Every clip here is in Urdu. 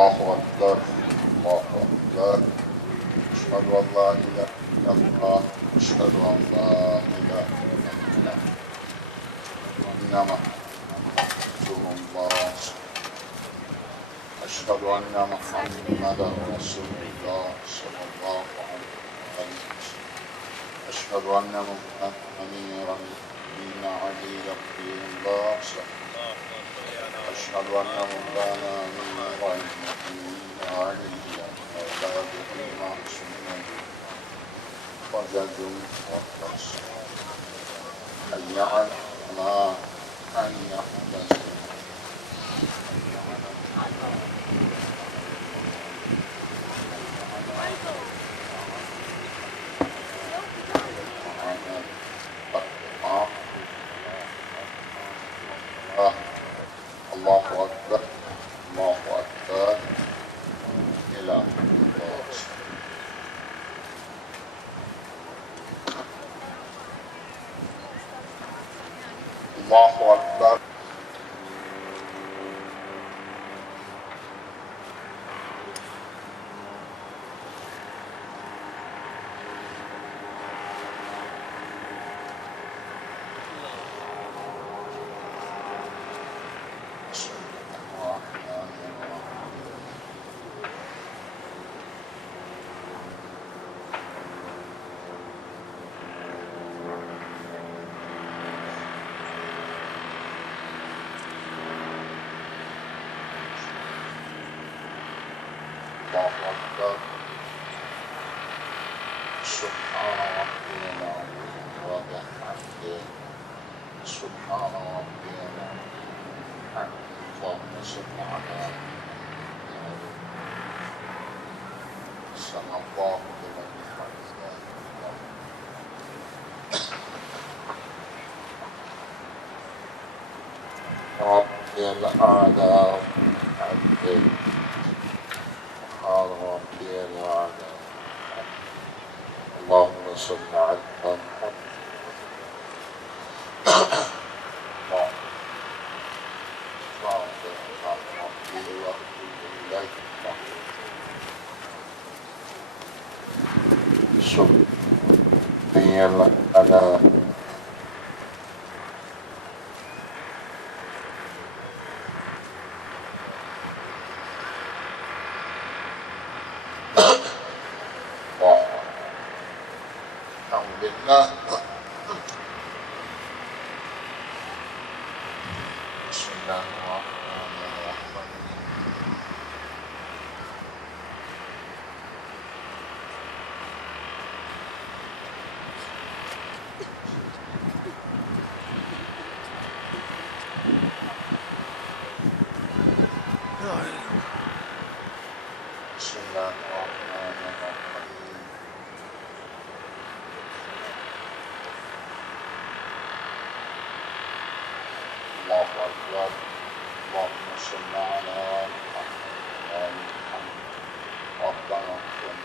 الله أكبر الله أكبر أشهد أن لا إله إلا الله أشهد أن لا إله إلا الله أن محمدا رسول الله أشهد أن محمدا رسول الله صلى الله عليه وسلم أشهد أن أمير المؤمنين علي رضي الله أشهد أن مولانا أمير المؤمنين علي أولاده المعصومين وجد وقص حي على الصلاة حي على الله أكبر الله أكبر إلى الله أكبر الله أكبر سبحان ربي العظيم وبحمده سبحان ربي العظيم اللهم صل على سمع الله لمن حمده ربي الأعلى وبحمده ربي الأعلى اللهم صل على محمد ربي الأعلى بسم الله الرحمن الرحيم بسم الله الرحمن الرحيم الله أكبر اللهم صل على محمد ربنا اغفر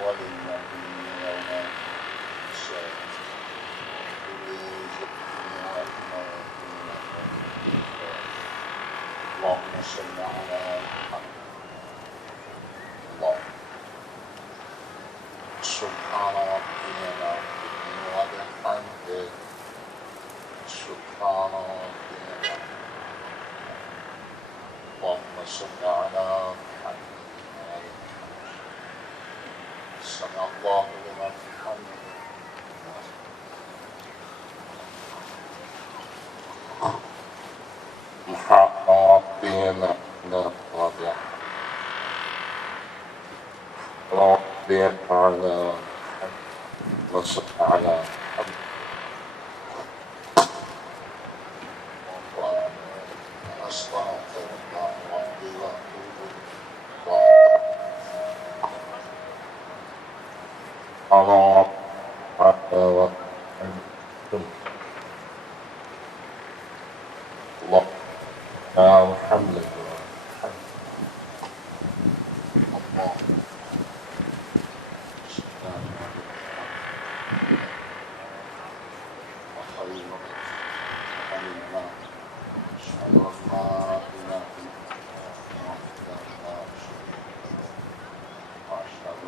وللمؤمنين يوم الحساب اللهم صل على محمد اللهم سبحان ربي العظيم وبحمده سبحان ربي اللهم صل على محمد سمع الله لمن حمده سبحان ربي الأعلى ربي الأعلى وصل على محمد الله الحمد لله الله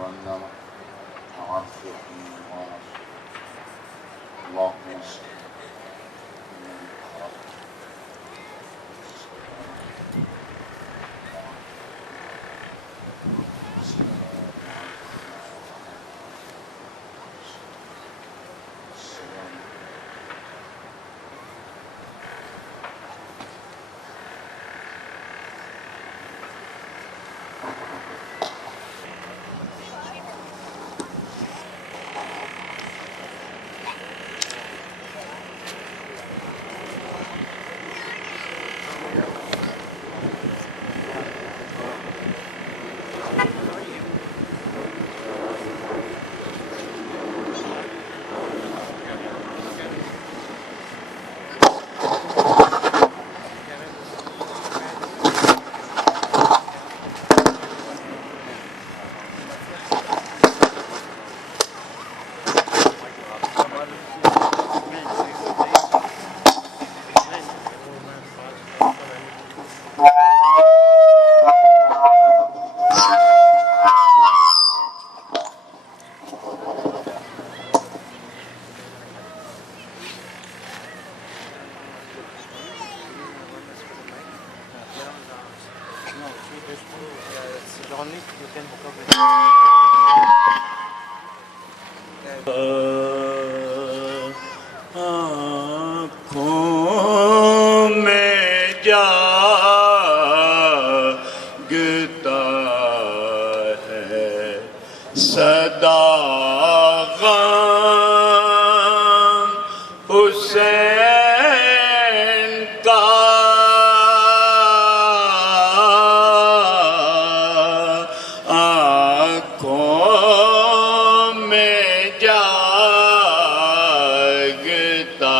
أن عفوا اللهم صل آنکھوں میں جاگتا ہے صدا غم حسین کا آنکھوں میں جاگتا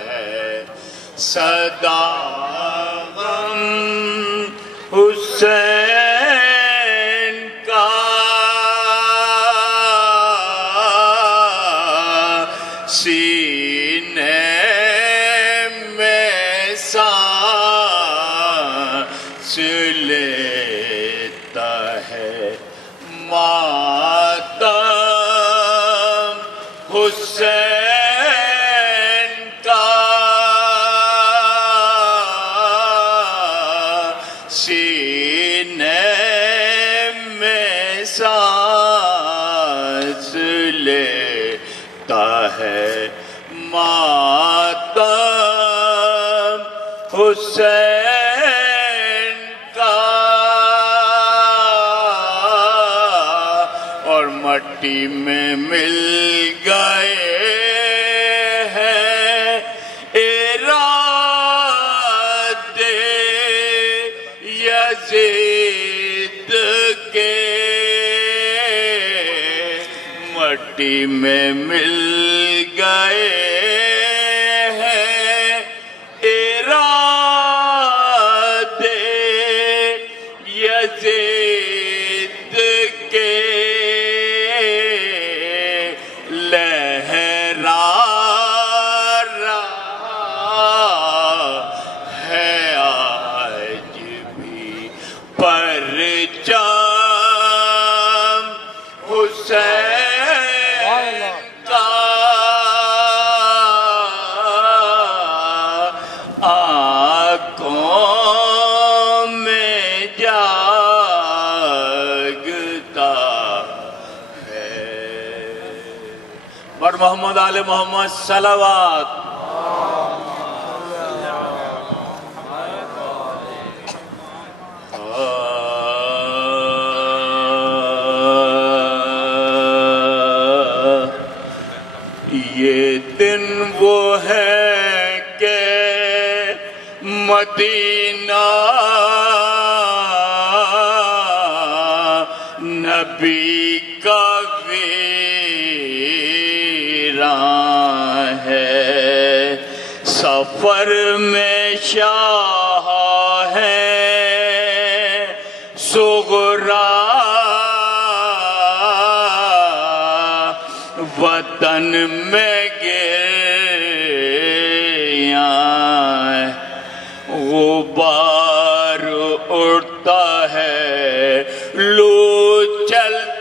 ہے صدا غم حسین کا سینے میں سانس لیتا ہے ماتم حسین کا سینے میں سانس لیتا ہے ماتم حسین کا اور مٹی میں مل گئے ہیں ارادے یزید کے مٹی میں مل گئے ہیں ارادے یزید کے لہرا رہا ہے آج بھی پرچم حسین کا آنکھوں میں جاگتا ہے بر محمد آل محمد صلوات یہ دن وہ ہے کہ مدینہ نبی کا ویراں ہے سفر میں شاہ ہے صغرا وطن میں گریاں غبار اڑتا ہے لو چلتا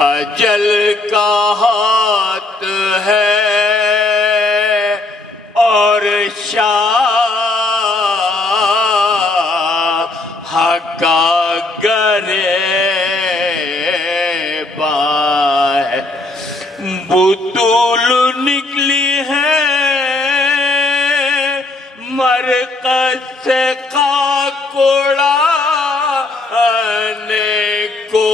اجل کا ہاتھ ہے اور شاہ کا گریباں ہے، بطول نکلی ہے مرکز سے خاک اڑانے کو،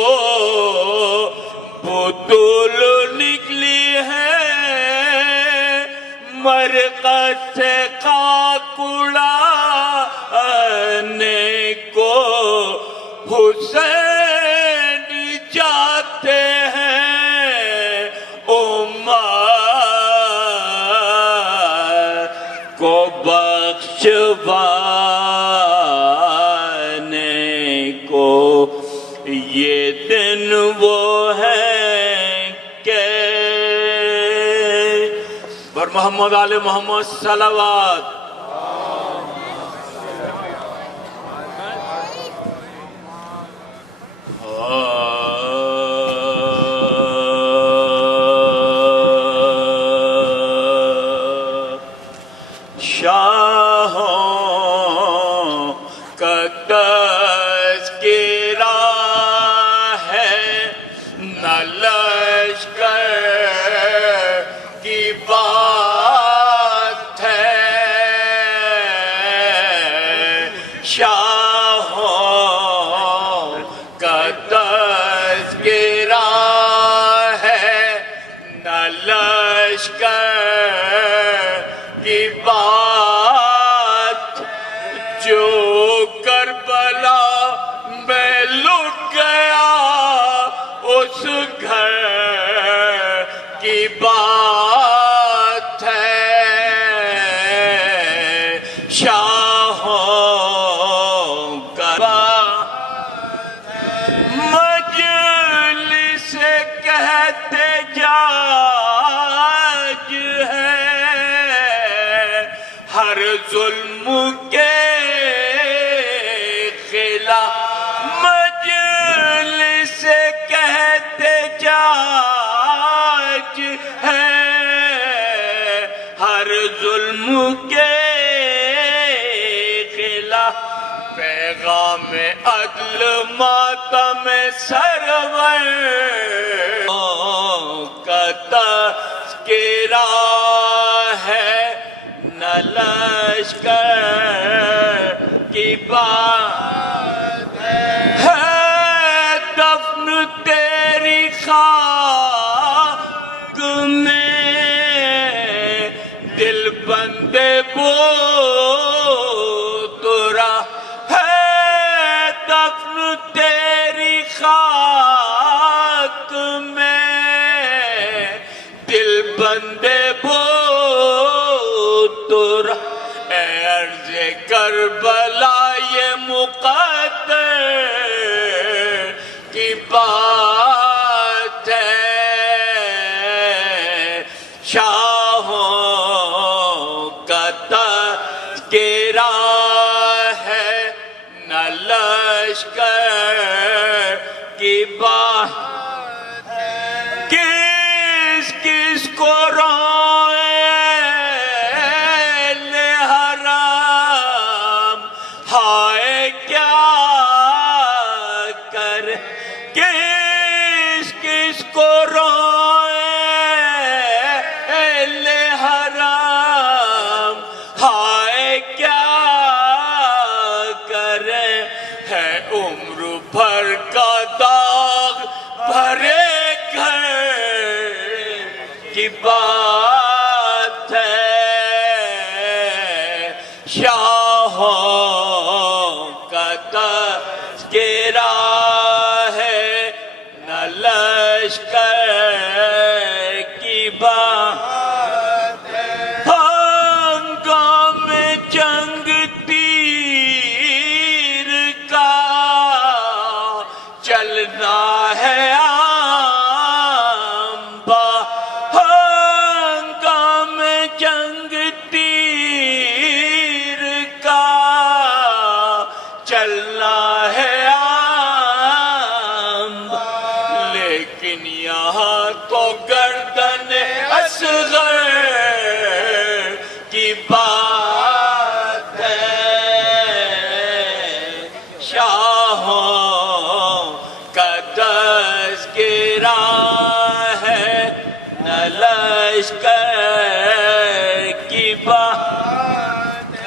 بطول نکلی ہے مرکز سے خاک اڑانے کو، حسین جاتے ہیں عمر کو بخشوانے کو، یہ دن وہ ہے کہ بر محمد آل محمد صلوات۔ شاہوں کا تذکرہ ہے نہ لشکر کی بات ہے، شاہوں کا تذکرہ ہے نہ لشکر کی بات، جو کربلا میں لٹ گیا اس گھر کی بات ہے، شاہوں کا مجلس کہتے جاج ہے، ہر ظلم کے خلاف مجلس کہتے جاج ہے، ہر ظلم کے خلاف پیغام عدل ماتم سرور کا تذکرہ ہے نہ لشکر کی بات ہے، دفن تیری خاک میں دل بندے بو ترا ہے، دفن تیری خاک میں دل بندے بو ترا، اے عرض کربلا یہ مقدر کی بات ہے، شاہوں کا تذکرہ ہے نہ لشکر کی بات، کس کس کو ہائے کیا کر، کس کس کو روئے لے حرام، ہائے کیا کرے، ہے عمر بھر کا داغ بھرے گھر کی بات ہے، شاہوں کا تذکرہ ہے نہ لشکر کی بات ہے، ہنگام جنگ تیر کا چلنا ہے آمبا، ہنگام جنگ تیر کا چلنا ہے آمبا، لیکن لیکن یہاں تو گردن اصغر کی بات ہے، شاہوں کا تذکرہ ہے نہ لشکر کی بات ہے۔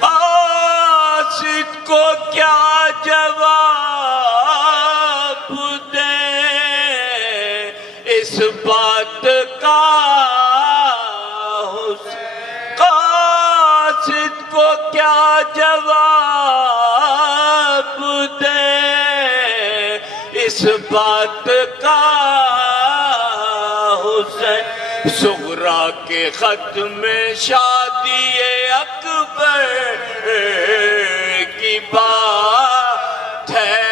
قاصد کو کیا جواب دیں اس بات کا، قاصد کو کیا جواب دیں اس بات کا، حسین صغرا کے خط میں شادی اکبر کی بات ہے،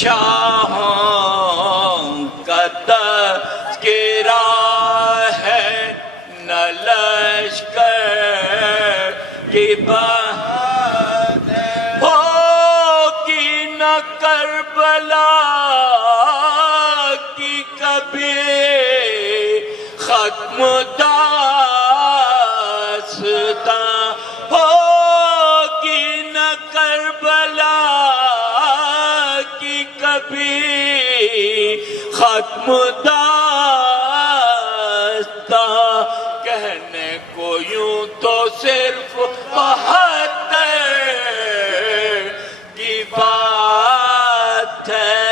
شاہوں کا تذکرہ ہے نہ لشکر کی بات ہے۔ ہوگی نہ کربلا کی کبھی ختم داستاں، ہوگی نہ کربلا کی کبھی ختم داستاں، کہنے کو یوں تو صرف 72 کی بات ہے،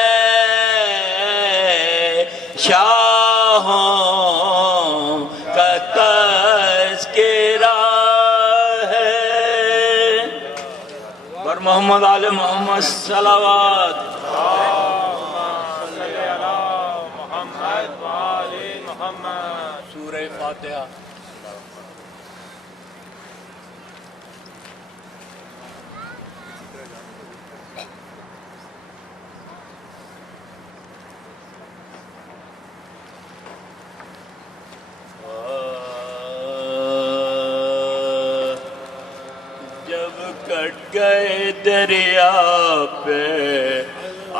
شاہوں کا تذکرہ ہے۔ بر محمد آل محمد صلوات۔ سورہ فاتحہ۔ جب کٹ گئے دریا پہ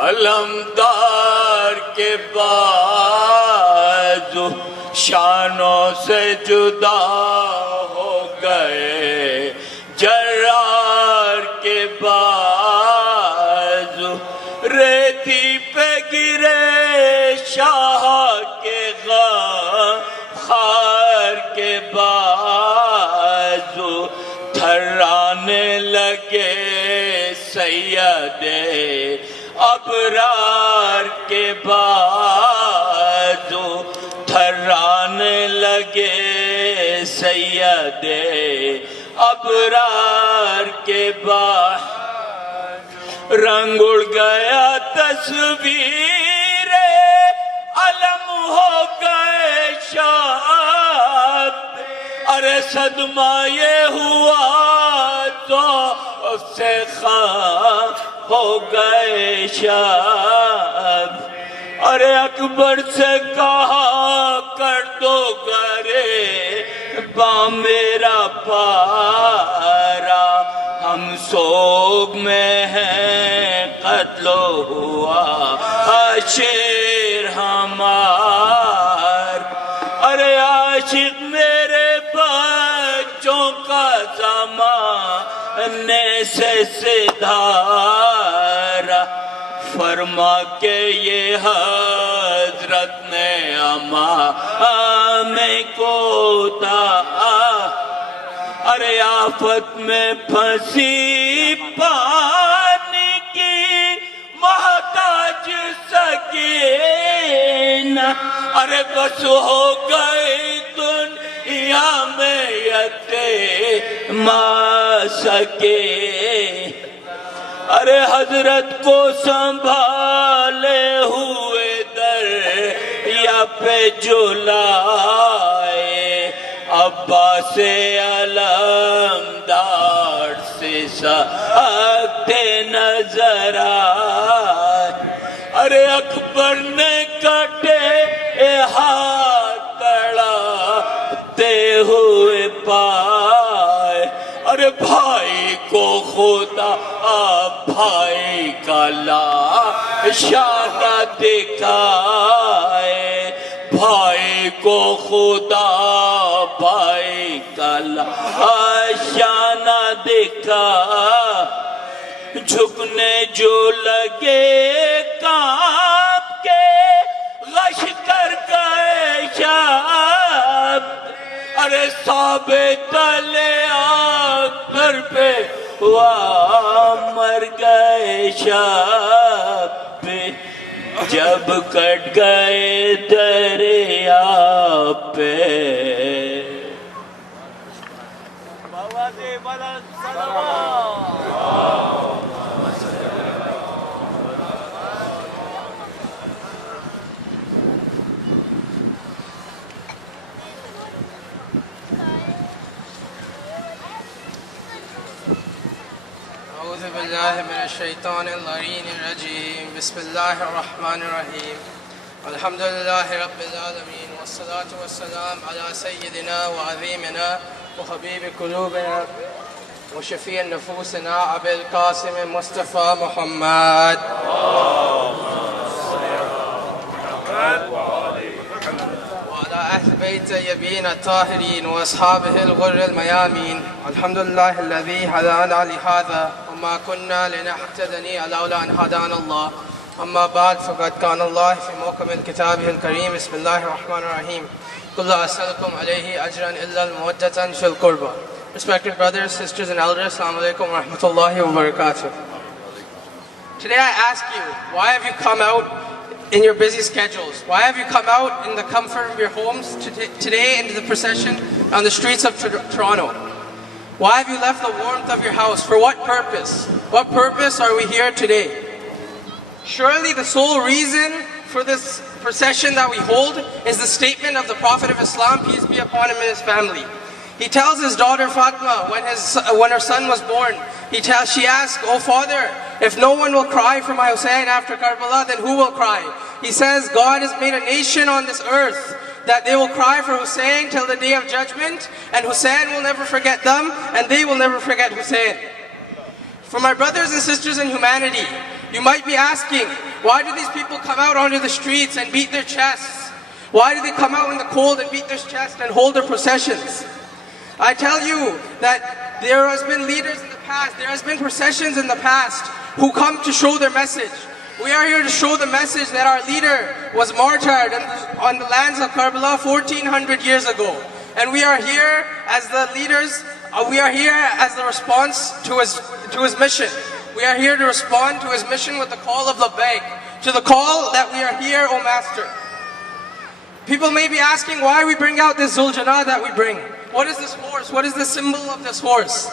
علمدار کے بازو، شانوں سے جدا ہو گئے جرار کے بازو، ریتی پہ گرے شاہ کے غم خار کے بازو، تھرانے لگے سید ابرار کے بازو، تھرانے لگے سید ابرار کے بازو، رنگ اڑ گیا تصویر علم ہو گئے شاب، ارے صدمہ یہ ہوا تو اس سے خام ہو گئے شاب، ارے اکبر سے کہا کر دو گرے با میرا پارا، ہم سوگ میں ہیں قتل ہوا شیر ہمار، ارے عاشق میرے بچوں کا زمانے سے سدھارا، فرما کے یہ حضرت نے امام کو ارے آفت میں پھنسی پانی کی محتاج سکینہ، ارے بس ہو گئی دنیا میں یتیم سکے، ارے حضرت کو سنبھالے ہوئے دریا پہ جلائے، عباس علمدار سے ساکتے نظر آئے، ارے اکبر نے کٹے ہاتھ کڑاتے ہوئے پائے، ارے بھائی کو خدا بھائی کا لا نشانہ دکھائے بھائی کو خدا بھائی کا نشانہ دکھا جھکنے جو لگے کانپ کے غش کر گئے شب ارے صحابہ تلے آکر پہ مر گئے شب پہ جب کٹ گئے دریا پہ بابا دے بلا أعوذ بالله من الشيطان اللعين الرجيم بسم الله الرحمن الرحيم الحمد لله رب العالمين والصلاة والسلام على سيدنا وعظيمنا وحبيب قلوبنا وشفيع نفوسنا أبي القاسم مصطفى محمد وعلى أهل بيت الطيبين الطاهرين وأصحابه الغر الميامين الحمد لله الذي هدانا لهذا وما كنا لنهتدي لولا أن هدانا الله أما بعد فقد كان الله في محكم كتابه الكريم بسم الله الرحمن الرحيم قل لا أسألكم عليه أجرا إلا المودة في القربى. Respected brothers, sisters and elders, Assalamu alaikum wa rahmatullahi wa barakatuh. Today I ask you, why have you come out in your busy schedules? Why have you come out in the comfort of your homes today into the procession on the streets of Toronto? Why have you left the warmth of your house? For what purpose? What purpose are we here today? Surely the sole reason for this procession that we hold is the statement of the Prophet of Islam, peace be upon him and his family. He tells his daughter Fatima when her son was born, she asked, "Oh father, if no one will cry for my Hussein after Karbala, then who will cry?" He says, God has made a nation on this earth that they will cry for Hussein till the day of judgment, and Hussein will never forget them, and they will never forget Hussein. For my brothers and sisters in humanity, you might be asking, why do these people come out onto the streets and beat their chests? Why do they come out in the cold and beat their chest and hold their processions? I tell you that there has been leaders in the past, there has been processions in the past who come to show their message. We are here to show the message that our leader was martyred on the lands of Karbala 1400 years ago. And we are here as the leaders, we are here as the response to his mission. We are here to respond to his mission with the call of Labbaik, to the call that we are here, O Master. People may be asking why we bring out this Zuljanah that we bring. What is this horse? What is the symbol of this horse?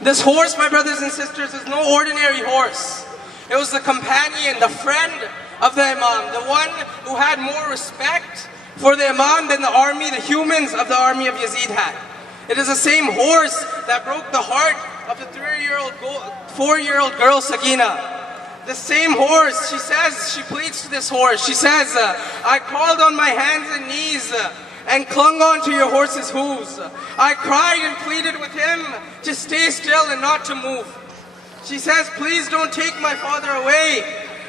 This horse, my brothers and sisters, is no ordinary horse. It was the companion, the friend of the Imam, the one who had more respect for the Imam than the army, the humans of the army of Yazid had. It is the same horse that broke the heart of the 4-year-old girl, Sakina. The same horse, she says, she pleads to this horse. She says, I crawled on my hands and knees and clung on to your horse's hooves. I cried and pleaded with him to stay still and not to move. She says, please don't take my father away.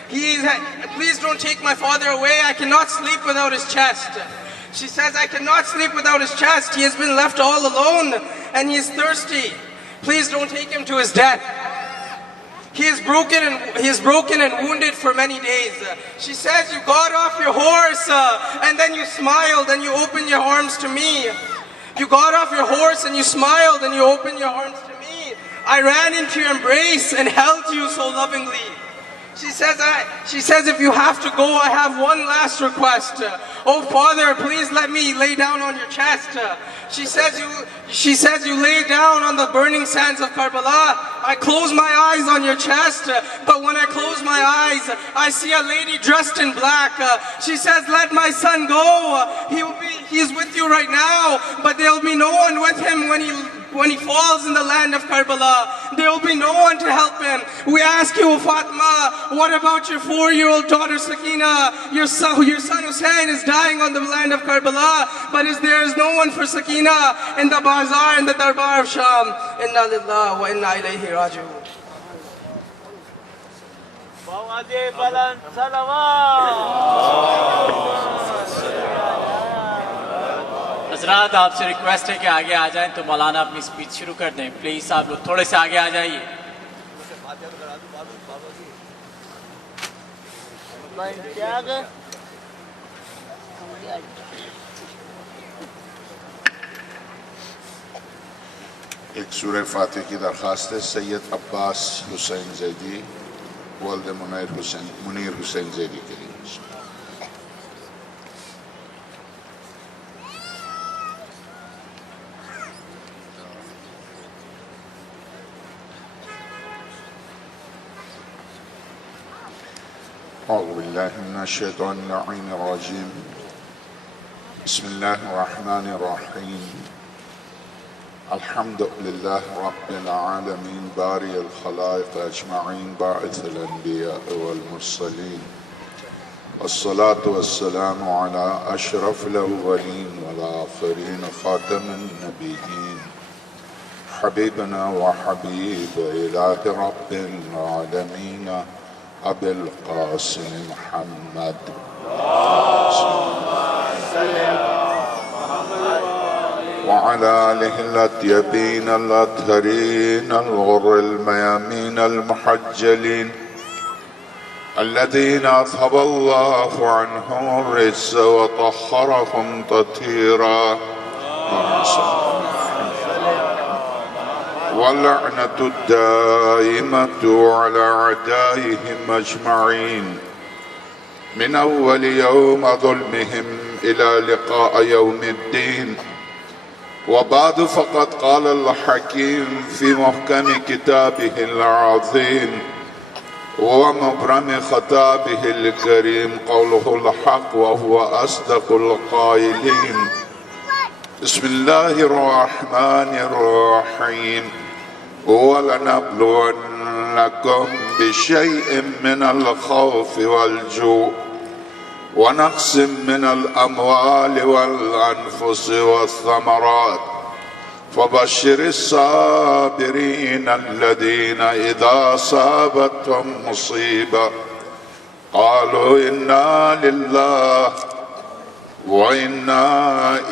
Please don't take my father away. I cannot sleep without his chest. She says, I cannot sleep without his chest. He has been left all alone and he is thirsty. Please don't take him to his death. He is broken and wounded for many days. She says, you got off your horse and then you smiled and you opened your arms to me. You got off your horse and you smiled and you opened your arms to me. I ran into your embrace and held you so lovingly. She says, if you have to go, I have one last request. Oh Father, please let me lay down on your chest. She says, you lay down on the burning sands of Karbala. I close my eyes on your chest, but when I close my eyes, I see a lady dressed in black. She says, let my son go. He's with you right now, but there will be no one with him when he falls in the land of Karbala. There will be no one to help him. We ask you, Fatima, what about your 4-year-old daughter Sakina? Your son Hussein is dying on the land of Karbala, but there is no one for Sakina in the bazaar, in the darbar of Sham. Inna lillahi wa inna ilayhi raji'un. حضرات آپ سے ریکویسٹ ہے کہ آگے آ جائیں تو مولانا اپنی سپیچ شروع کر دیں. پلیز آپ لوگ تھوڑے سے آگے آ جائیے. ایک سورہ فاتح کی درخواست ہے. سید عباس حسین زیدی والد منیر حسین زیدی کے لیے. أعوذ بالله من الشيطان اللعين الرجيم. بسم الله الرحمن الرحيم. الحمد لله رب العالمين بارئ الخلائق أجمعين باعث الأنبياء والمرسلين والصلاة والسلام على أشرف الأولين والآخرين خاتم النبيين حبيبنا وحبيب إله رب العالمين أبي القاسم محمد وعلى آله الأطيبين الأطهرين الغر الميامين المحجلين الذين أذهب الله عنهم الرجس وطهرهم تطهيرا. واللعنة الدائمة على أعدائهم أجمعين من أول يوم ظلمهم إلى لقاء يوم الدين. وبعد فقد قال الحكيم في محكم كتابه العظيم ومبرم خطابه الكريم قوله الحق وهو أصدق القائلين. بسم الله الرحمن الرحيم. ولنبلونكم بشيء من الخوف والجوع ونقص من الأموال والأنفس والثمرات فبشر الصابرين الذين إذا أصابتهم مصيبة قالوا إنا لله وإنا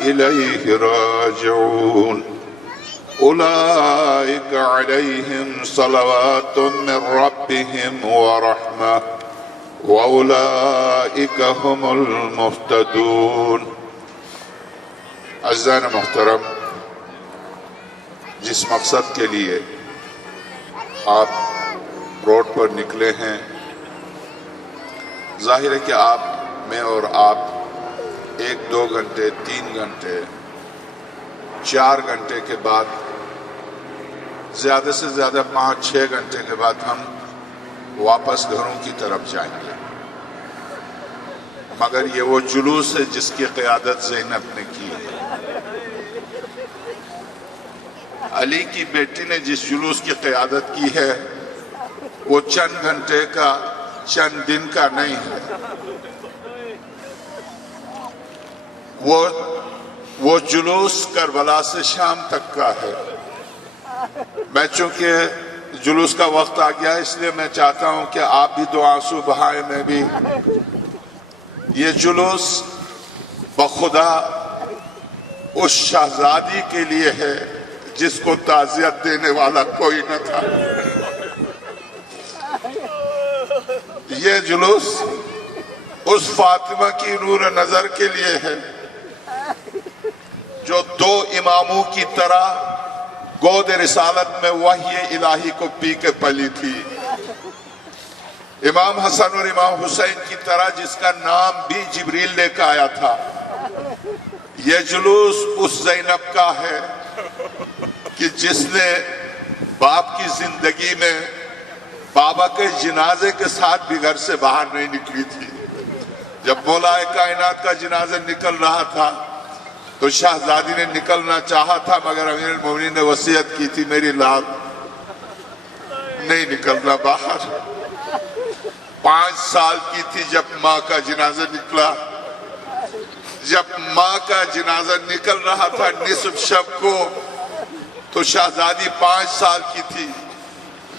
إليه راجعون. أولئك عليهم صلوات من ربهم ورحمة وأولئك هم المهتدون. عزیزان محترم، جس مقصد کے لیے آپ روڈ پر نکلے ہیں، ظاہر ہے کہ آپ میں اور آپ 1-2 گھنٹے 3 گھنٹے 4 گھنٹے کے بعد، زیادہ سے زیادہ 5-6 گھنٹے کے بعد ہم واپس گھروں کی طرف جائیں گے. مگر یہ وہ جلوس ہے جس کی قیادت زینب نے کی ہے. علی کی بیٹی نے جس جلوس کی قیادت کی ہے وہ چند گھنٹے کا، چند دن کا نہیں ہے. وہ جلوس کربلا سے شام تک کا ہے. میں چونکہ جلوس کا وقت آ گیا اس لیے میں چاہتا ہوں کہ آپ بھی 2 آنسو بہائیں، میں بھی. یہ جلوس بخدا اس شہزادی کے لیے ہے جس کو تعزیت دینے والا کوئی نہ تھا. یہ جلوس اس فاطمہ کی نور نظر کے لیے ہے جو 2 اماموں کی طرح گود رسالت میں وحی الہی کو پی کے پلی تھی. امام حسن اور امام حسین کی طرح جس کا نام بھی جبریل لے کے آیا تھا. یہ جلوس اس زینب کا ہے کہ جس نے باپ کی زندگی میں بابا کے جنازے کے ساتھ بھی گھر سے باہر نہیں نکلی تھی. جب مولا کائنات کا جنازہ نکل رہا تھا تو شہزادی نے نکلنا چاہا تھا، مگر امیر المومنین نے وصیت کی تھی میری لال نہیں نکلنا باہر. 5 سال کی تھی جب ماں کا جنازہ نکلا. جب ماں کا جنازہ نکل رہا تھا نصف شب کو تو شہزادی 5 سال کی تھی.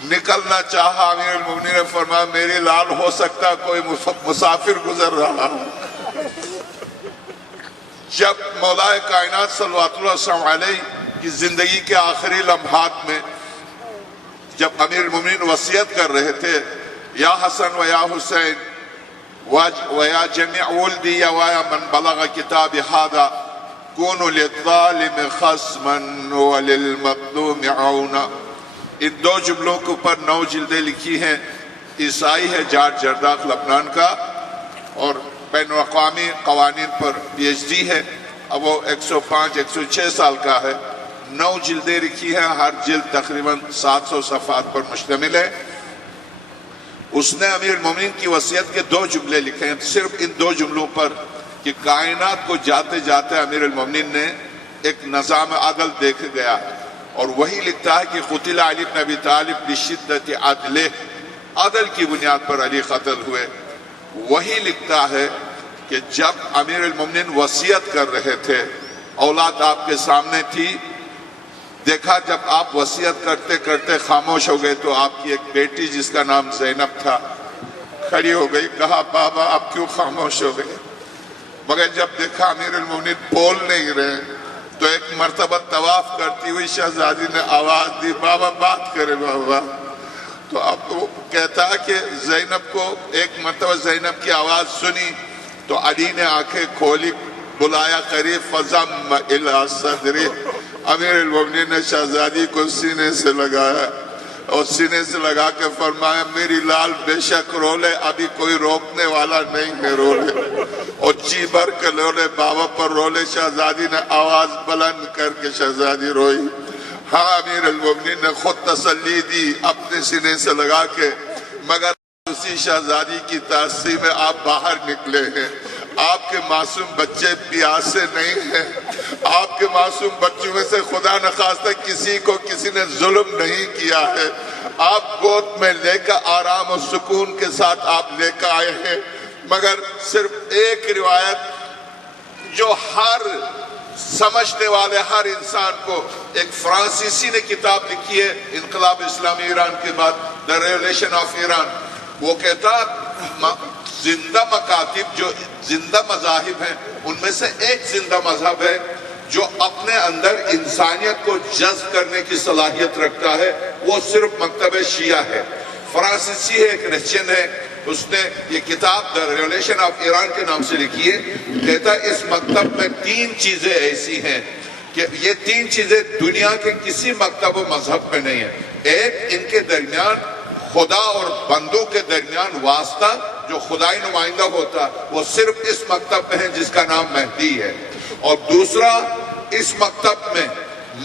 نکلنا چاہا، امیر المومنین نے فرمایا میری لال ہو سکتا کوئی مسافر گزر رہا. جب مولا کائنات صلوات اللہ وسلم علیہ کی زندگی کے آخری لمحات میں جب امیر المومنین وصیت کر رہے تھے، یا حسن و یا حسین و یا جمیع ولدی یا من بلغ کتاب ہذا کونوا للظالم خصما وللمظلوم عونا. ان دو جملوں کے اوپر 9 جلدیں لکھی ہیں. عیسائی ہے جارج جرداق لبنان کا، اور بین الاقوامی قوانین پر PhD ہے. اب وہ 105-106 سال کا ہے. 9 جلدیں لکھی ہیں، ہر جلد تقریباً 700 صفحات پر مشتمل ہے. اس نے امیر المومنین کی وصیت کے 2 جملے لکھے ہیں، صرف ان 2 جملوں پر، کہ کائنات کو جاتے جاتے امیر المومنین نے ایک نظام عدل دیکھ گیا. اور وہی لکھتا ہے کہ قتل علی بن ابی طالب لشدت عدلہ، عدل کی بنیاد پر علی قتل ہوئے. وہی لکھتا ہے کہ جب امیر المومنین وصیت کر رہے تھے، اولاد آپ کے سامنے تھی، دیکھا جب آپ وصیت کرتے کرتے خاموش ہو گئے تو آپ کی ایک بیٹی جس کا نام زینب تھا کھڑی ہو گئی. کہا بابا آپ کیوں خاموش ہو گئے؟ مگر جب دیکھا امیر المومنین بول نہیں رہے تو ایک مرتبہ طواف کرتی ہوئی شہزادی نے آواز دی، بابا بات کرے بابا. تو اب وہ کہتا ہے کہ زینب کو ایک مرتبہ زینب کی آواز سنی تو علی نے آنکھیں کھولی، بلایا قریب، فضم الی صدری. امیر المومنین نے شہزادی کو سینے سے لگایا اور سینے سے لگا کے فرمایا میری لال بے شک رو لے، ابھی کوئی روکنے والا نہیں ہے، رو لے. اور جی بھر کے رو لے، بابا پر رو لے. شہزادی نے آواز بلند کر کے شہزادی روئی. ہاں امیر المومنین نے خود تسلی دی اپنے سینے سے لگا کے، مگر اسی شہزادی کی تاثیر میں آپ باہر نکلے ہیں. آپ کے معصوم بچے پیاسے نہیں ہیں. آپ کے معصوم بچوں میں سے خدا نخواستہ کسی کو کسی نے ظلم نہیں کیا ہے. آپ گود میں لے کر آرام و سکون کے ساتھ آپ لے کر آئے ہیں. مگر صرف ایک روایت جو ہر سمجھنے والے ہر انسان کو، ایک فرانسیسی نے کتاب لکھی ہے انقلاب اسلامی ایران کے بعد، The Revolution of Iran. وہ کہتا زندہ مکاتب جو زندہ مذاہب ہیں ان میں سے ایک زندہ مذہب ہے جو اپنے اندر انسانیت کو جذب کرنے کی صلاحیت رکھتا ہے، وہ صرف مکتب شیعہ ہے. فرانسیسی ہے، کرسچن ہے. اس نے یہ کتاب The Revolution of Iran کے نام سے لکھی ہے. کہتا ہے اس مکتب میں 3 چیزیں ایسی ہیں کہ یہ 3 چیزیں دنیا کے کسی مکتب و مذہب میں نہیں ہیں. ایک، ان کے درمیان خدا اور بندوں کے درمیان واسطہ جو خدائی نمائندہ ہوتا وہ صرف اس مکتب میں ہے جس کا نام مہدی ہے. اور دوسرا، اس مکتب میں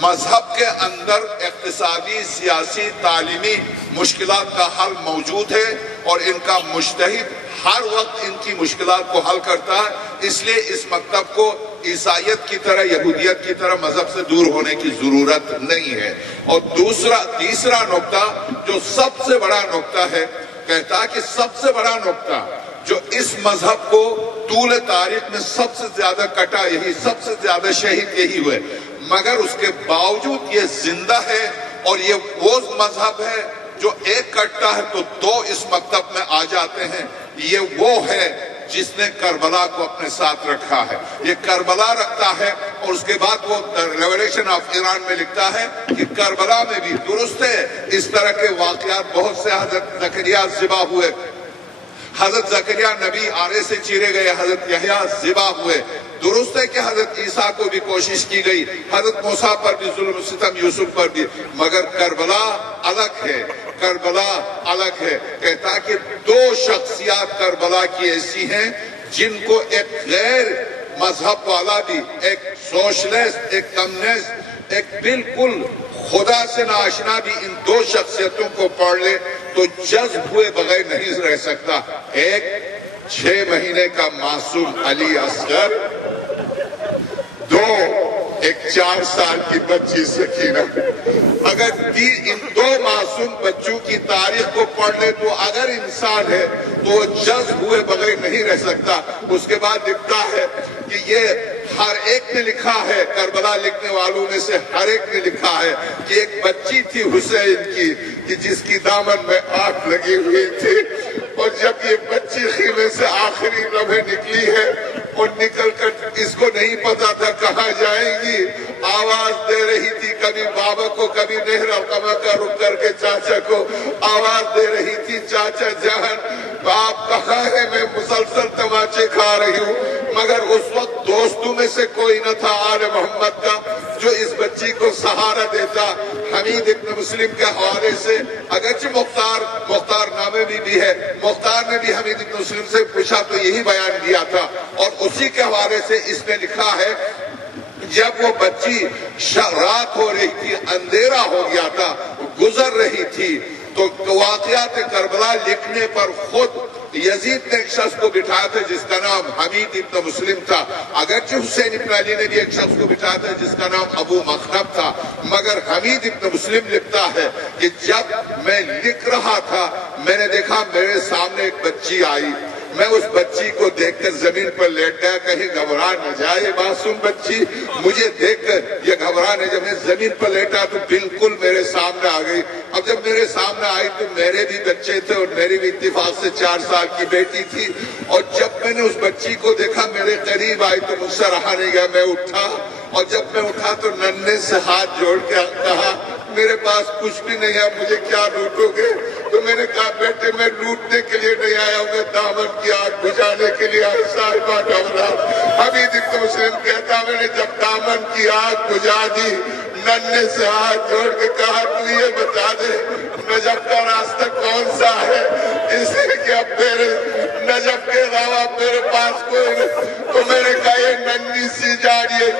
مذہب کے اندر اقتصادی، سیاسی، تعلیمی مشکلات کا حل موجود ہے اور ان کا مجتہد ہر وقت ان کی مشکلات کو حل کرتا ہے. اس لیے اس مکتب کو عیسائیت کی طرح، یہودیت کی طرح مذہب سے دور ہونے کی ضرورت نہیں ہے. اور تیسرا نقطہ جو سب سے بڑا نقطہ ہے، کہتا ہے کہ سب سے بڑا نقطہ جو اس مذہب کو طول تاریخ میں سب سے زیادہ کٹا، یہی سب سے زیادہ شہید یہی ہوئے، مگر اس کے باوجود یہ زندہ ہے. اور یہ وہ مذہب ہے جو ایک کٹتا ہے تو 2 اس مکتب میں آ جاتے ہیں. یہ وہ ہے جس نے کربلا کو اپنے ساتھ رکھا ہے. یہ کربلا رکھتا ہے اور اس کے بعد وہ ریولیوشن آف ایران میں لکھتا ہے کہ کربلا میں بھی درست ہے اس طرح کے واقعات بہت سے. حضرت زکریا ذبح ہوئے، حضرت زکریا نبی آرے سے چیرے گئے، حضرت یحییٰ ذبح ہوئے. درست ہے کہ حضرت عیسیٰ کو بھی کوشش کی گئی، حضرت موسیٰ پر بھی ظلم و ستم، یوسف پر بھی، مگر کربلا الگ ہے. کربلا الگ ہے. کہتا کہ 2 شخصیات کربلا کی ایسی ہیں جن کو ایک غیر مذہب والا بھی، ایک سوشلسٹ، ایک کمیونسٹ، ایک بالکل خدا سے ناآشنا بھی ان 2 شخصیتوں کو پڑھ لے تو جذب ہوئے بغیر نہیں رہ سکتا. ایک 6 مہینے کا معصوم علی اصغر، 2 ایک 4 سال کی بچی سکینہ. اگر ان 2 معصوم بچوں کی تاریخ کو پڑھ لے تو اگر انسان ہے تو وہ جذب ہوئے بغیر نہیں رہ سکتا. اس کے بعد لکھتا ہے کہ یہ ہر ایک نے لکھا ہے، کربلا لکھنے والوں میں سے ہر ایک نے لکھا ہے کہ ایک بچی تھی حسین کی کہ جس کی دامن میں آگ لگی ہوئی تھی، اور جب یہ بچی خیمے سے آخری لمحے نکلی ہے اور نکل کر اس کو نہیں پتا تھا کہاں جائے گی، آواز دے رہی تھی کبھی بابا کو، کبھی نہر القمہ کا رک کر کے چاچا کو آواز دے رہی تھی، چاچا جان آپ کہاں ہیں، میں مسلسل تماچے کھا رہی ہوں۔ مگر اس وقت دوستوں میں سے کوئی نہ تھا آل محمد کا جو اس بچی کو سہارا دیتا۔ حمید ابن مسلم کے حوالے سے اگرچہ مختار نامے بھی ہے، مختار نے بھی حمید ابن مسلم سے پوچھا تو یہی بیان دیا تھا، اور اسی کے حوالے سے اس نے لکھا ہے جب وہ بچی رات ہو رہی تھی، اندھیرا ہو گیا تھا، گزر رہی تھی، تو واقعات کربلا لکھنے پر خود یزید نے ایک شخص کو بٹھایا تھا جس کا نام حمید ابن مسلم تھا، اگرچہ حسین ابن علی نے بھی ایک شخص کو بٹھایا تھا جس کا نام ابو مخنب تھا، مگر حمید ابن مسلم لکھتا ہے کہ جب میں لکھ رہا تھا میں نے دیکھا میرے سامنے ایک بچی آئی، میں اس بچی کو دیکھ کر زمین پر لیٹ گیا، کہیں گھبرا نہ جائے معصوم بچی، مجھے دیکھ کر یہ گھبرانے، جب میں زمین پر لیٹا تو بالکل میرے سامنے آ گئی۔ اب جب میرے سامنے آئی تو میرے بھی بچے تھے اور میری بھی اتفاق سے 4 سال کی بیٹی تھی، اور جب میں نے اس بچی کو دیکھا میرے قریب آئی تو مجھ سے رہا نہیں گیا، میں اٹھا، اور جب میں اٹھا تو ننھے سے ہاتھ جوڑ کے کہا میرے پاس کچھ بھی نہیں ہے، مجھے کیا لوٹو گے؟ تو میں نے کہا بیٹے میں لوٹنے کے لیے نہیں آیا ہوں، میں دامن کی آگ بجھانے کے لیے آیا۔ صاحبہ ڈورا حمید ابن مسلم کہتا میں نے جب دامن کی آگ بجھا دی، ننھے سے ہاتھ جوڑ کے کہا تو یہ بتا دے نجف کا راستہ کون سا ہے، اس لیے کہ اب میرے نجف کے علاوہ میرے پاس کوئی نہیں۔ تو میں نے کہا یہ ننھی سی جاری ہے،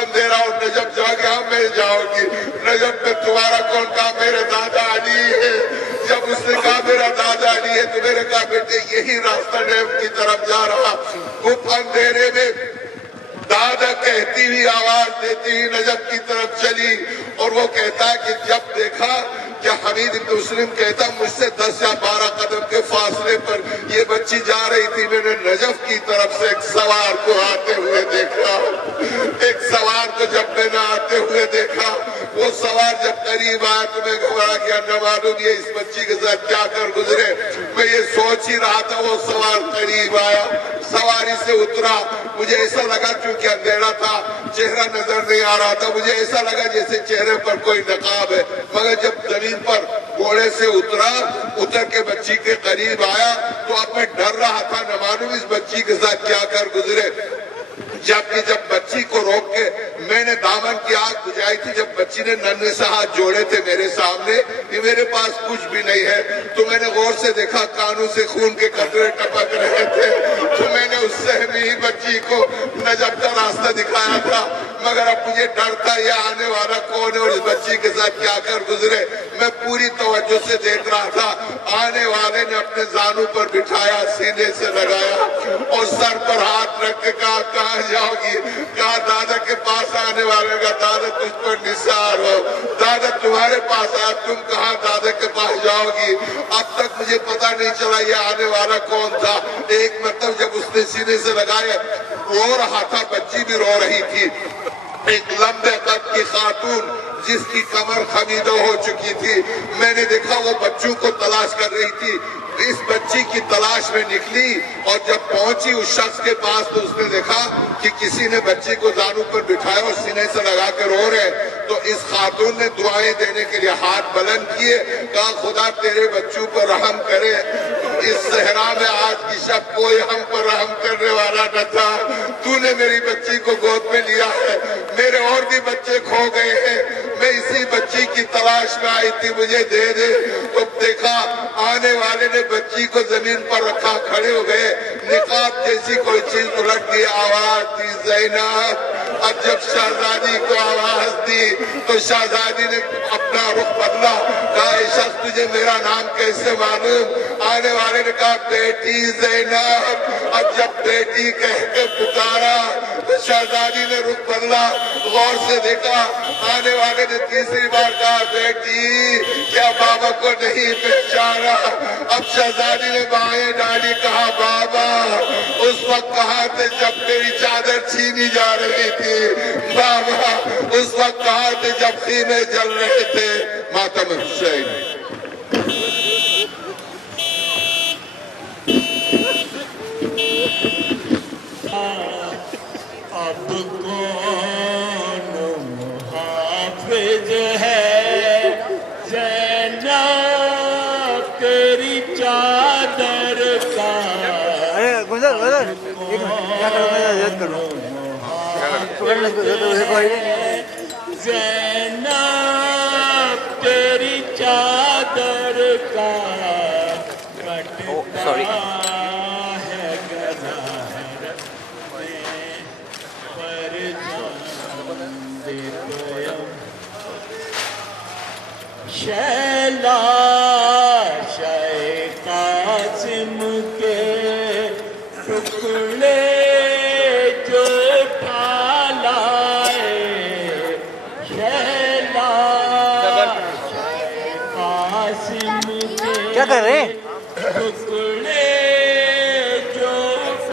اندھیرا اور نجف جا کے ہاں میں جاؤں گی، نجف میں تمہارا کون؟ کہا میرے دادا علی ہے۔ جب اس نے کہا میرا دادا علی ہے تو میں نے کہا بیٹے یہی راستہ نیب کی طرف جا رہا، گپ اندھیرے میں دادا کہتی ہوئی آواز دیتی ہوئی نجف کی طرف چلی، اور وہ کہتا ہے کہ جب دیکھا کہ حمید ابن مسلم کہتا مجھ سے 10 یا 12 قدم کے فاصلے پر یہ بچی جا رہی تھی، میں نے نجف کی طرف سے ایک سوار کو آتے ہوئے دیکھا، ایک سوار کو جب میں نے آتے ہوئے دیکھا، وہ سوار جب قریب آیا تو میں گھبرا گیا، نہ معلوم یہ اس بچی کے ساتھ کیا کر گزرے، میں یہ سوچ ہی رہا تھا۔ وہ سوار قریب آیا، سواری سے اترا، مجھے ایسا لگا چونکہ اندھیرا تھا چہرہ نظر نہیں آ رہا تھا، مجھے ایسا لگا جیسے چہرے پر کوئی نقاب ہے، مگر جب زمین پر گھوڑے سے اتر کے بچی کے قریب آیا تو اب میں ڈر رہا تھا، نہ معلوم اس بچی کے ساتھ کیا کر گزرے۔ جب بچی کو روک کے میں نے دامن کی آگ بجھائی تھی، جب بچی نے ننھے سے ہاتھ جوڑے تھے میرے سامنے کہ میرے پاس کچھ بھی نہیں ہے، تو میں نے غور سے دیکھا کانوں سے خون کے قطرے ٹپک رہے تھے، تو میں نے اس سہمی ہی بچی کو نجف کا راستہ دکھایا تھا، مگر اب مجھے ڈر تھا یہ آنے والا کون ہے اور اس بچی کے ساتھ کیا کر گزرے۔ میں پوری توجہ سے دیکھ رہا تھا، آنے والے نے اپنے زانوں پر بٹھایا، سینے سے لگایا اور سر پر ہاتھ رکھ کے کہا کہاں جاؤ گی؟ کہا دادا کے پاس آنے والے کا، دادا تجھ پر نثار ہو، دادا تمہارے پاس آیا، تم کہاں دادا کے پاس جاؤ گی؟ اب تک مجھے پتا نہیں چلا یہ آنے والا کون تھا۔ ایک مرتبہ جب اس نے سینے سے لگایا رو رہا تھا، بچی بھی رو رہی تھی، ایک لمبے قد کی خاتون جس کی کمر خمیدہ ہو چکی تھی، میں نے دیکھا وہ بچوں کو تلاش کر رہی تھی، اس بچی کی تلاش میں نکلی اور جب پہنچی اس شخص کے پاس تو اس نے دیکھا کہ کسی نے بچی کو زانوں پر بٹھایا اور سینے سے لگا کے رو رہے، تو اس خاتون نے دعائیں دینے کے لیے ہاتھ بلند کیے، کہا خدا تیرے بچوں پر رحم کرے، اس صحرا میں آج کی شب کوئی ہم پر رحم کرنے والا نہ تھا، تو نے میری بچی کو گود میں لیا ہے، میرے اور بھی بچے کھو گئے ہیں، میں اسی بچی کی تلاش میں آئی تھی، مجھے دے دے۔ تو دیکھا آنے والے نے بچی کو زمین پر رکھا، کھڑے ہو گئے، نقاب جیسی کوئی چیز الٹ گئی، آواز دی زینب۔ اب جب شہزادی کو آواز دی تو شہزادی نے اپنا رخ بدلا، کہا اے شخص تجھے میرا نام کیسے معلوم؟ آنے والے نے کہا بیٹی زینب۔ اب جب بیٹی کہہ کے پکارا تو شہزادی نے رخ بدلا، غور سے دیکھا، آنے والے نے تیسری بار کہا بیٹی کیا بابا کو نہیں پہچانا؟ اب شہزادی نے بائیں ڈالی، کہا بابا اس وقت کہاں تھے جب میری چادر چھینی جا رہی رہی تھی بابا اس وقت کہاں تھے جب خیمے جل رہے تھے ماتم حسین اب کون محافظ ہے زینب تیری چادر کا زینب تیری چادر کا کٹتا ہے گزار پر شیلا شاہ قاسم کے ٹکڑے جو اٹھا لائے شیلا شاہ قاسم کے کیا کر رہے ہیں ٹکڑے جو اٹھا لائے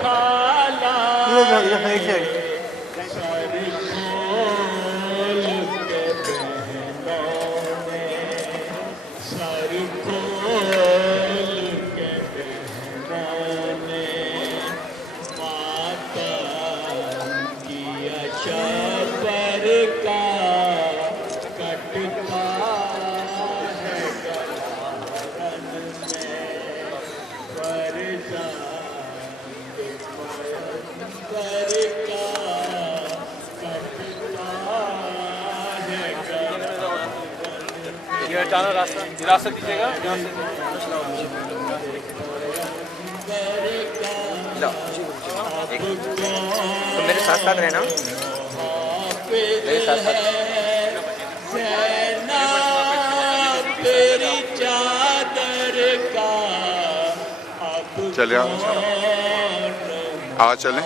راستہ دیجیے گا تو میرے ساتھ ساتھ رہنا میرے ساتھ ساتھ تیری چادر کا چلے آ چلیں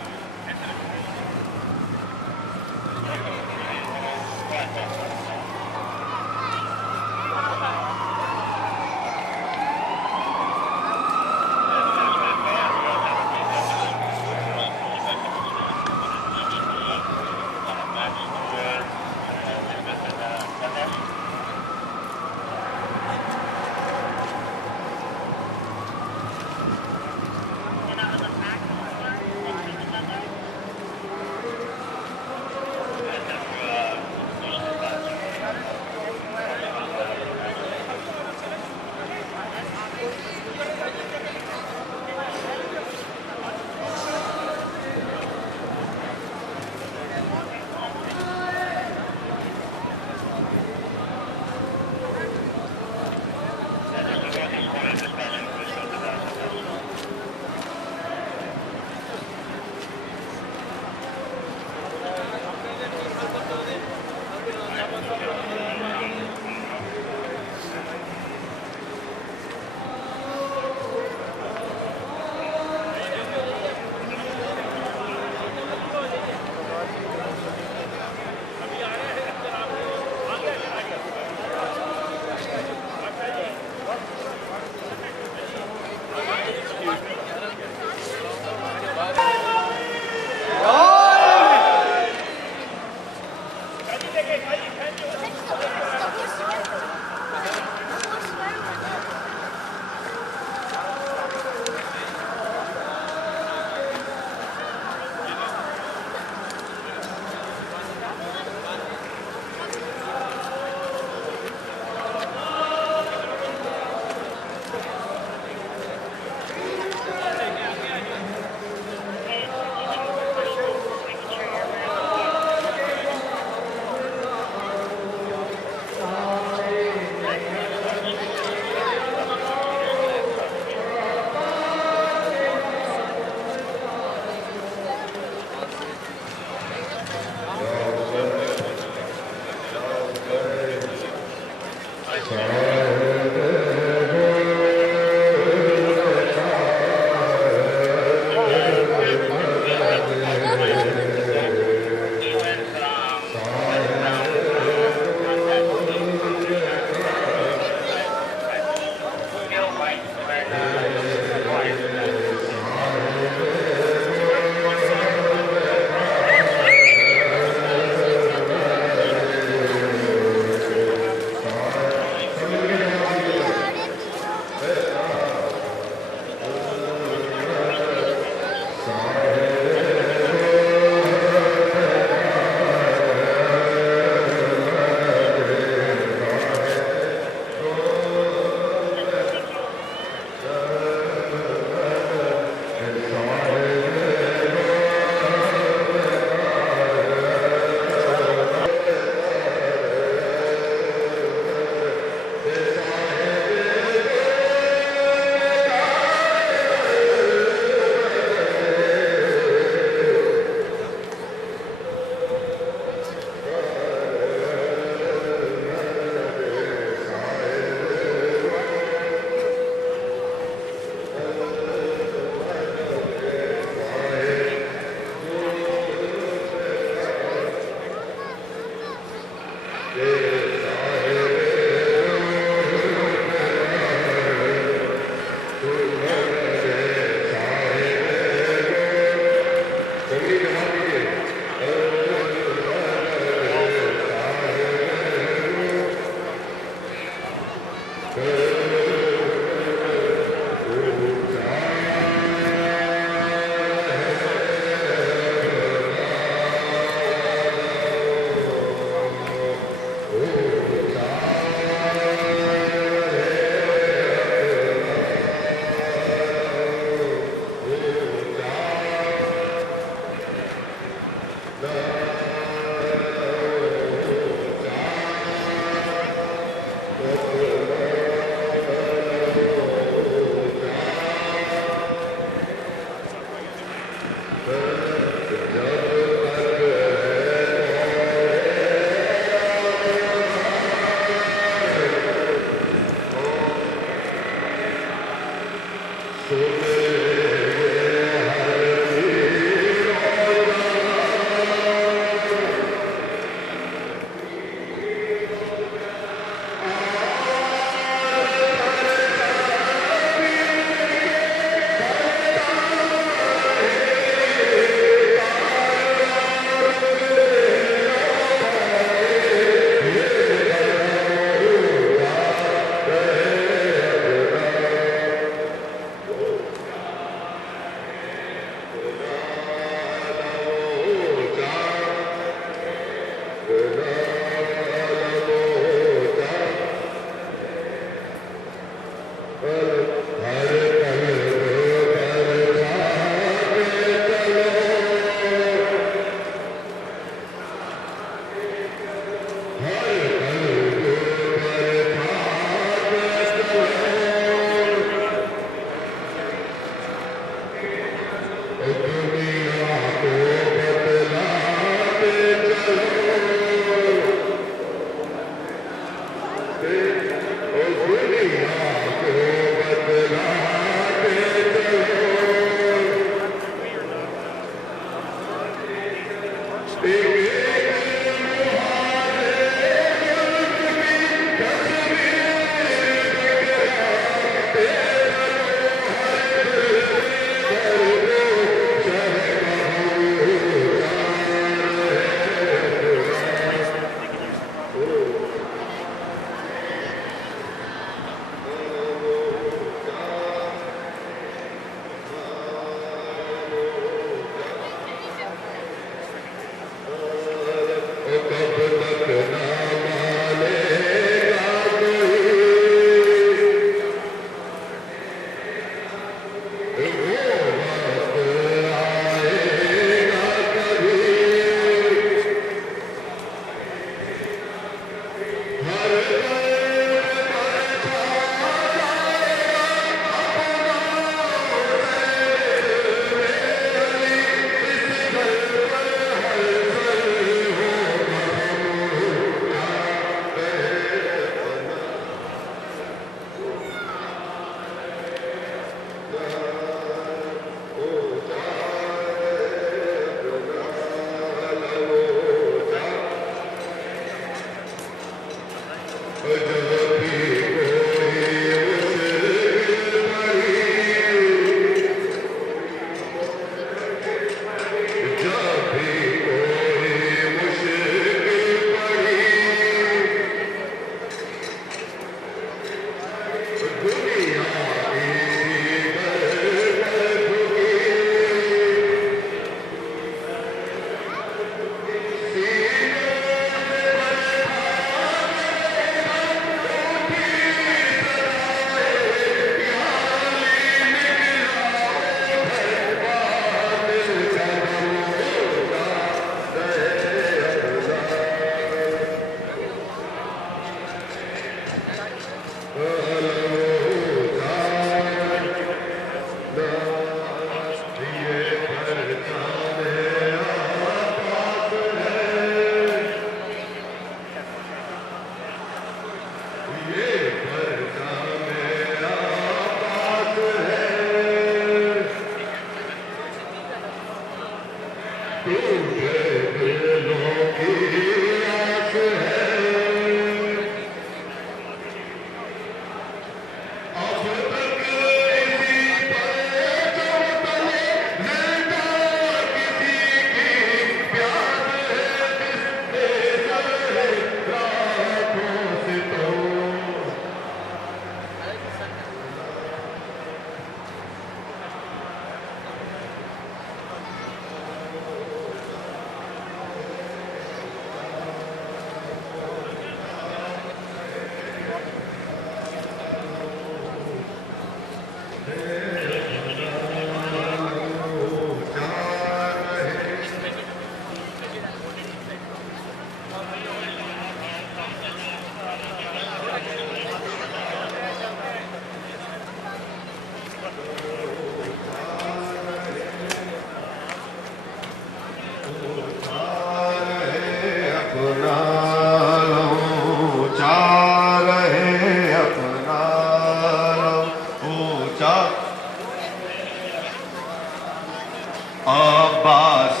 عباس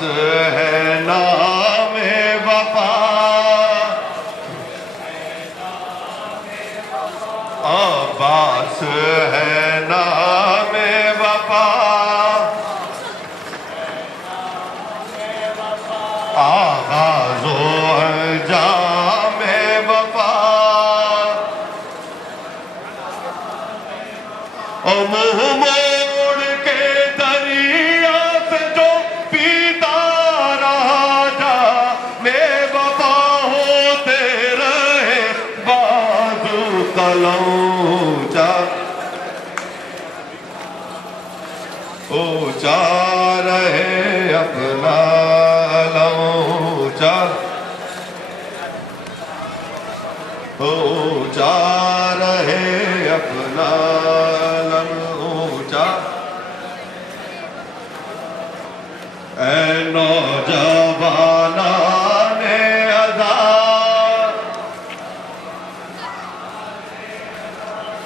ہے نام وفا، عباس ہے نام وفا، آغاز و انجام وفا، اور منہ موڑ کے دریا سے جو پیتا رہا جا میں وفا ہوتے رہے بازو قلم جا اونچا رہے اپنا علم اونچا اونچا رہے اپنا علم اونچا، اے نوجوانان ادا،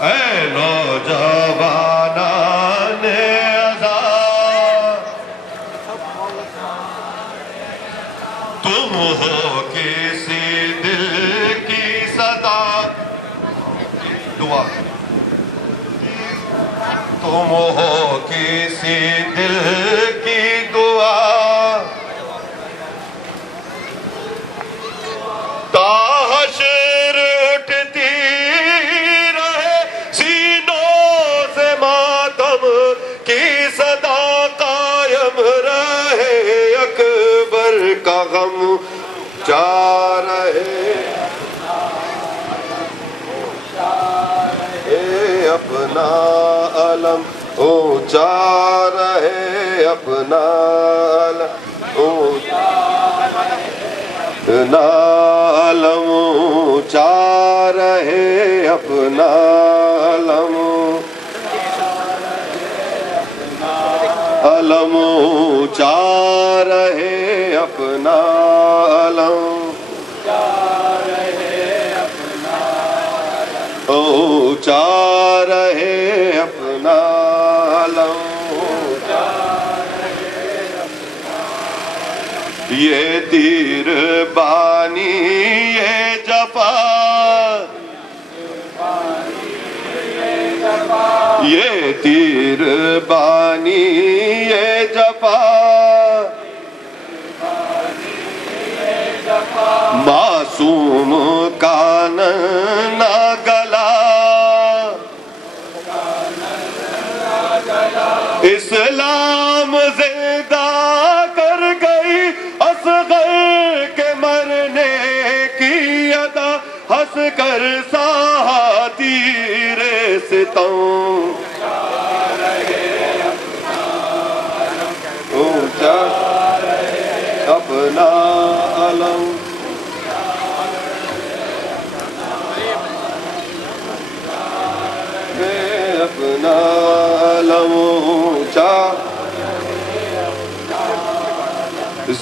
اے نوجوانان ادا، تم ہو کسی دل کی صدا، دعا تم ہو کسی دل کی دعا، تا حشر اٹھتی رہے سینوں سے ماتم کی صدا، قائم رہے اکبر کا غم چار رہے اپنا علم اونچا رہے اپنا علم اونچا علم اونچا رہے اپنا علم علم اونچا رہے اپنا علم اونچا رہے اپنا علم، یہ تیر بانی یہ جفا، یہ تیر بانی یہ جفا، معصوم کانن نہ گلا، اسلام زندہ کر گئی اصغر کے مرنے کی ادا، ہنس کر سہا تیر ستم، اونچا اپنا علم اپنا علم اونچا،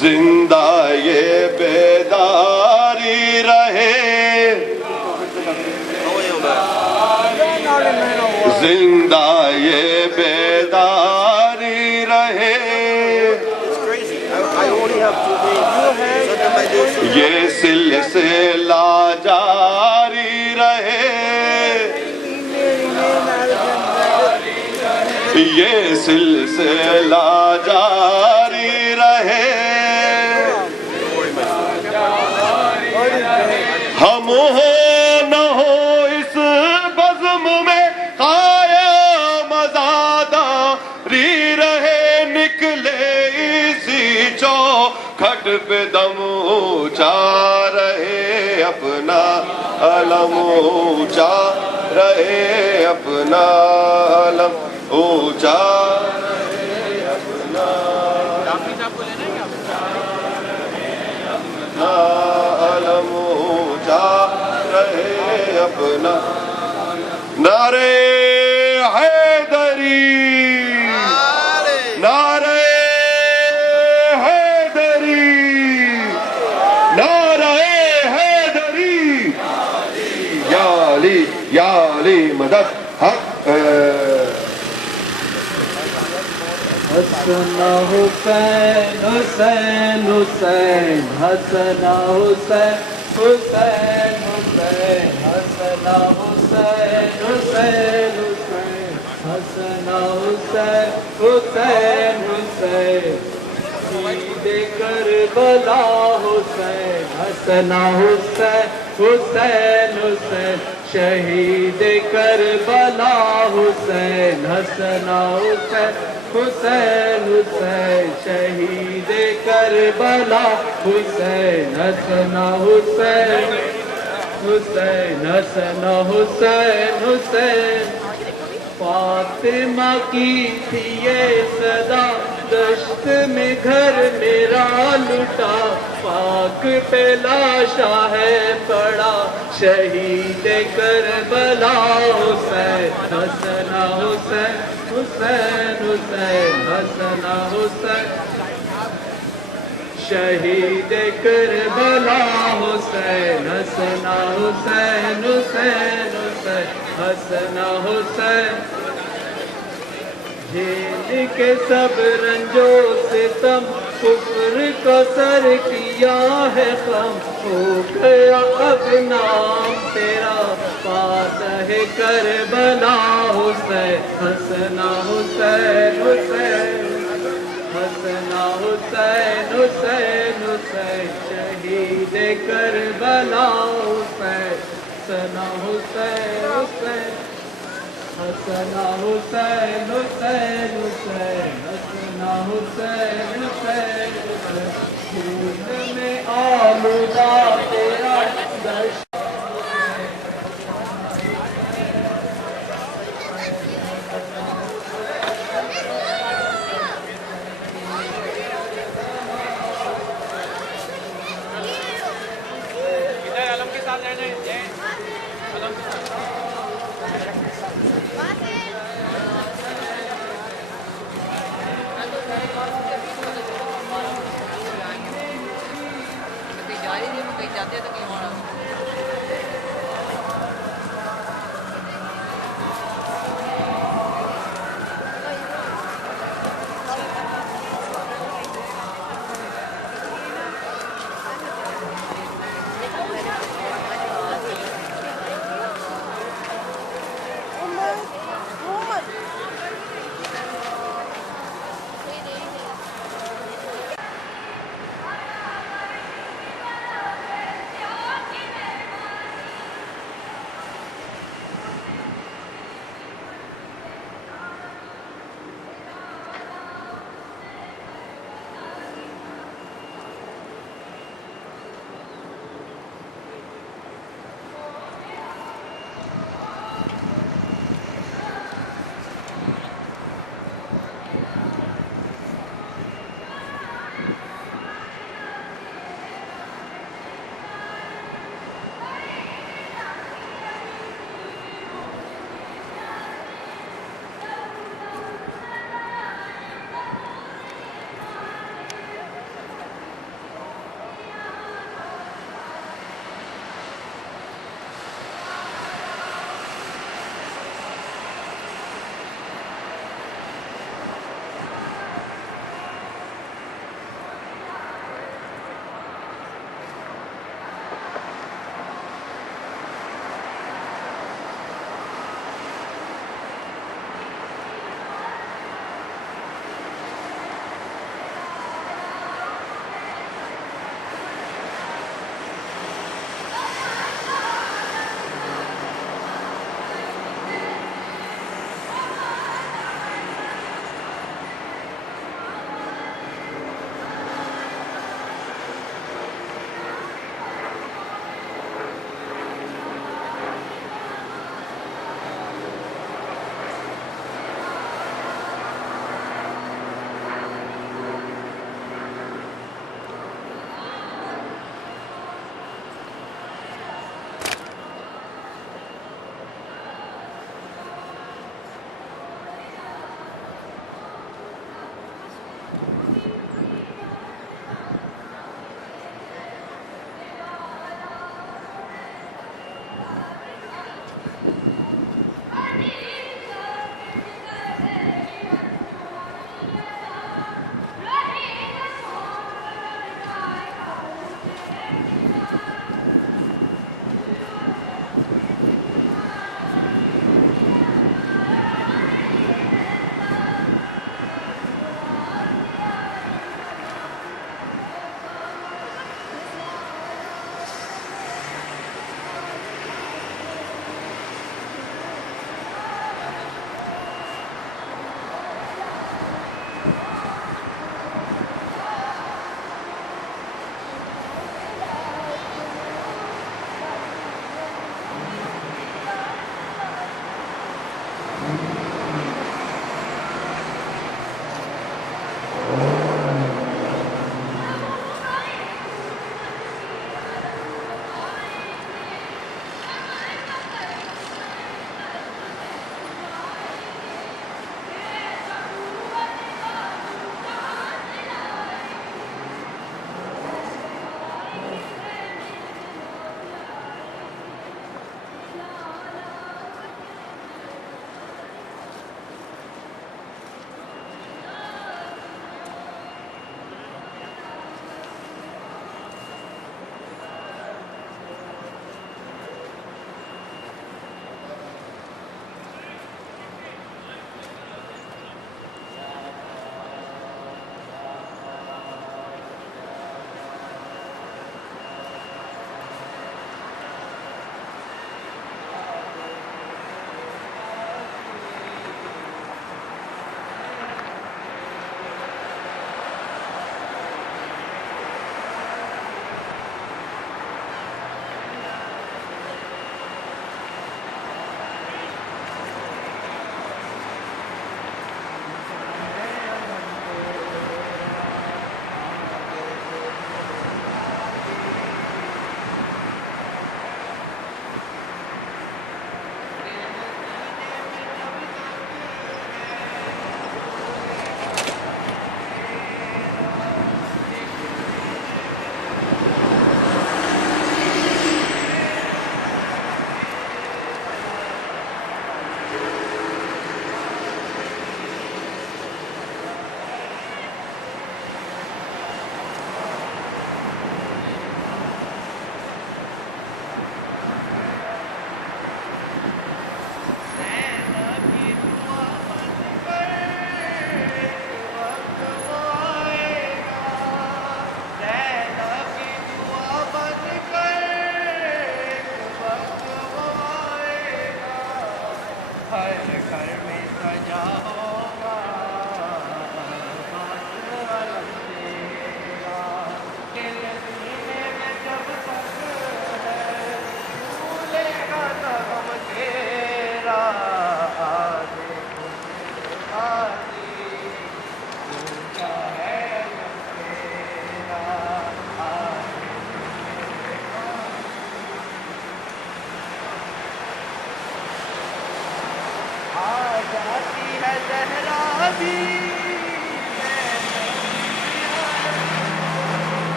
زندہ یہ بیداری رہے، زندہ یہ بیداری رہے، یہ سلسلہ جاری رہے، یہ سلسلہ جاری رہے، ہم ہو نہ ہو اس بزم میں قائم آزاداری رہے، نکلے اسی چوکھٹ پہ دم اونچا رہے اپنا علم اونچا رہے اپنا علم اونچا رہے، اپنا علم اونچا رہے، اپنا نعرے حیدری، نعرے حیدری، نعرے حیدری، یا علی یا علی مدد حق حسن حسین حسین حسین حسن حسین حسین حسین حسن حسین حسین حسین حسن حسین حسین حسین شہید کربلا حسین حسن حسین حسین حسین شہید کربلا حسین حسن حسین حسین حسین شہید کربلا حسین حسن حسین حسین حسن حسین حسین فاطمہ کی تھی یہ صدا دشت میں گھر میرا لٹا پاک پہ لاشا ہے پڑا شہید کربلا حسین حسن حسین حسین حسین حسن حسین شہید کربلا حسین حسن حسین حسین حسین حسن حسین جیل کے سب رنجو ستم کفر کا سر کیا ہے خم ہو گیا اب نام تیرا فاتح کربلا حسین حسن حسین حسین حسن حسین حسین حسین شہید کربلا حسین حسن حسین حسین حسن حسین حسین حسین حسن حسین حسین حسین خون میں آلودہ تیرا دشت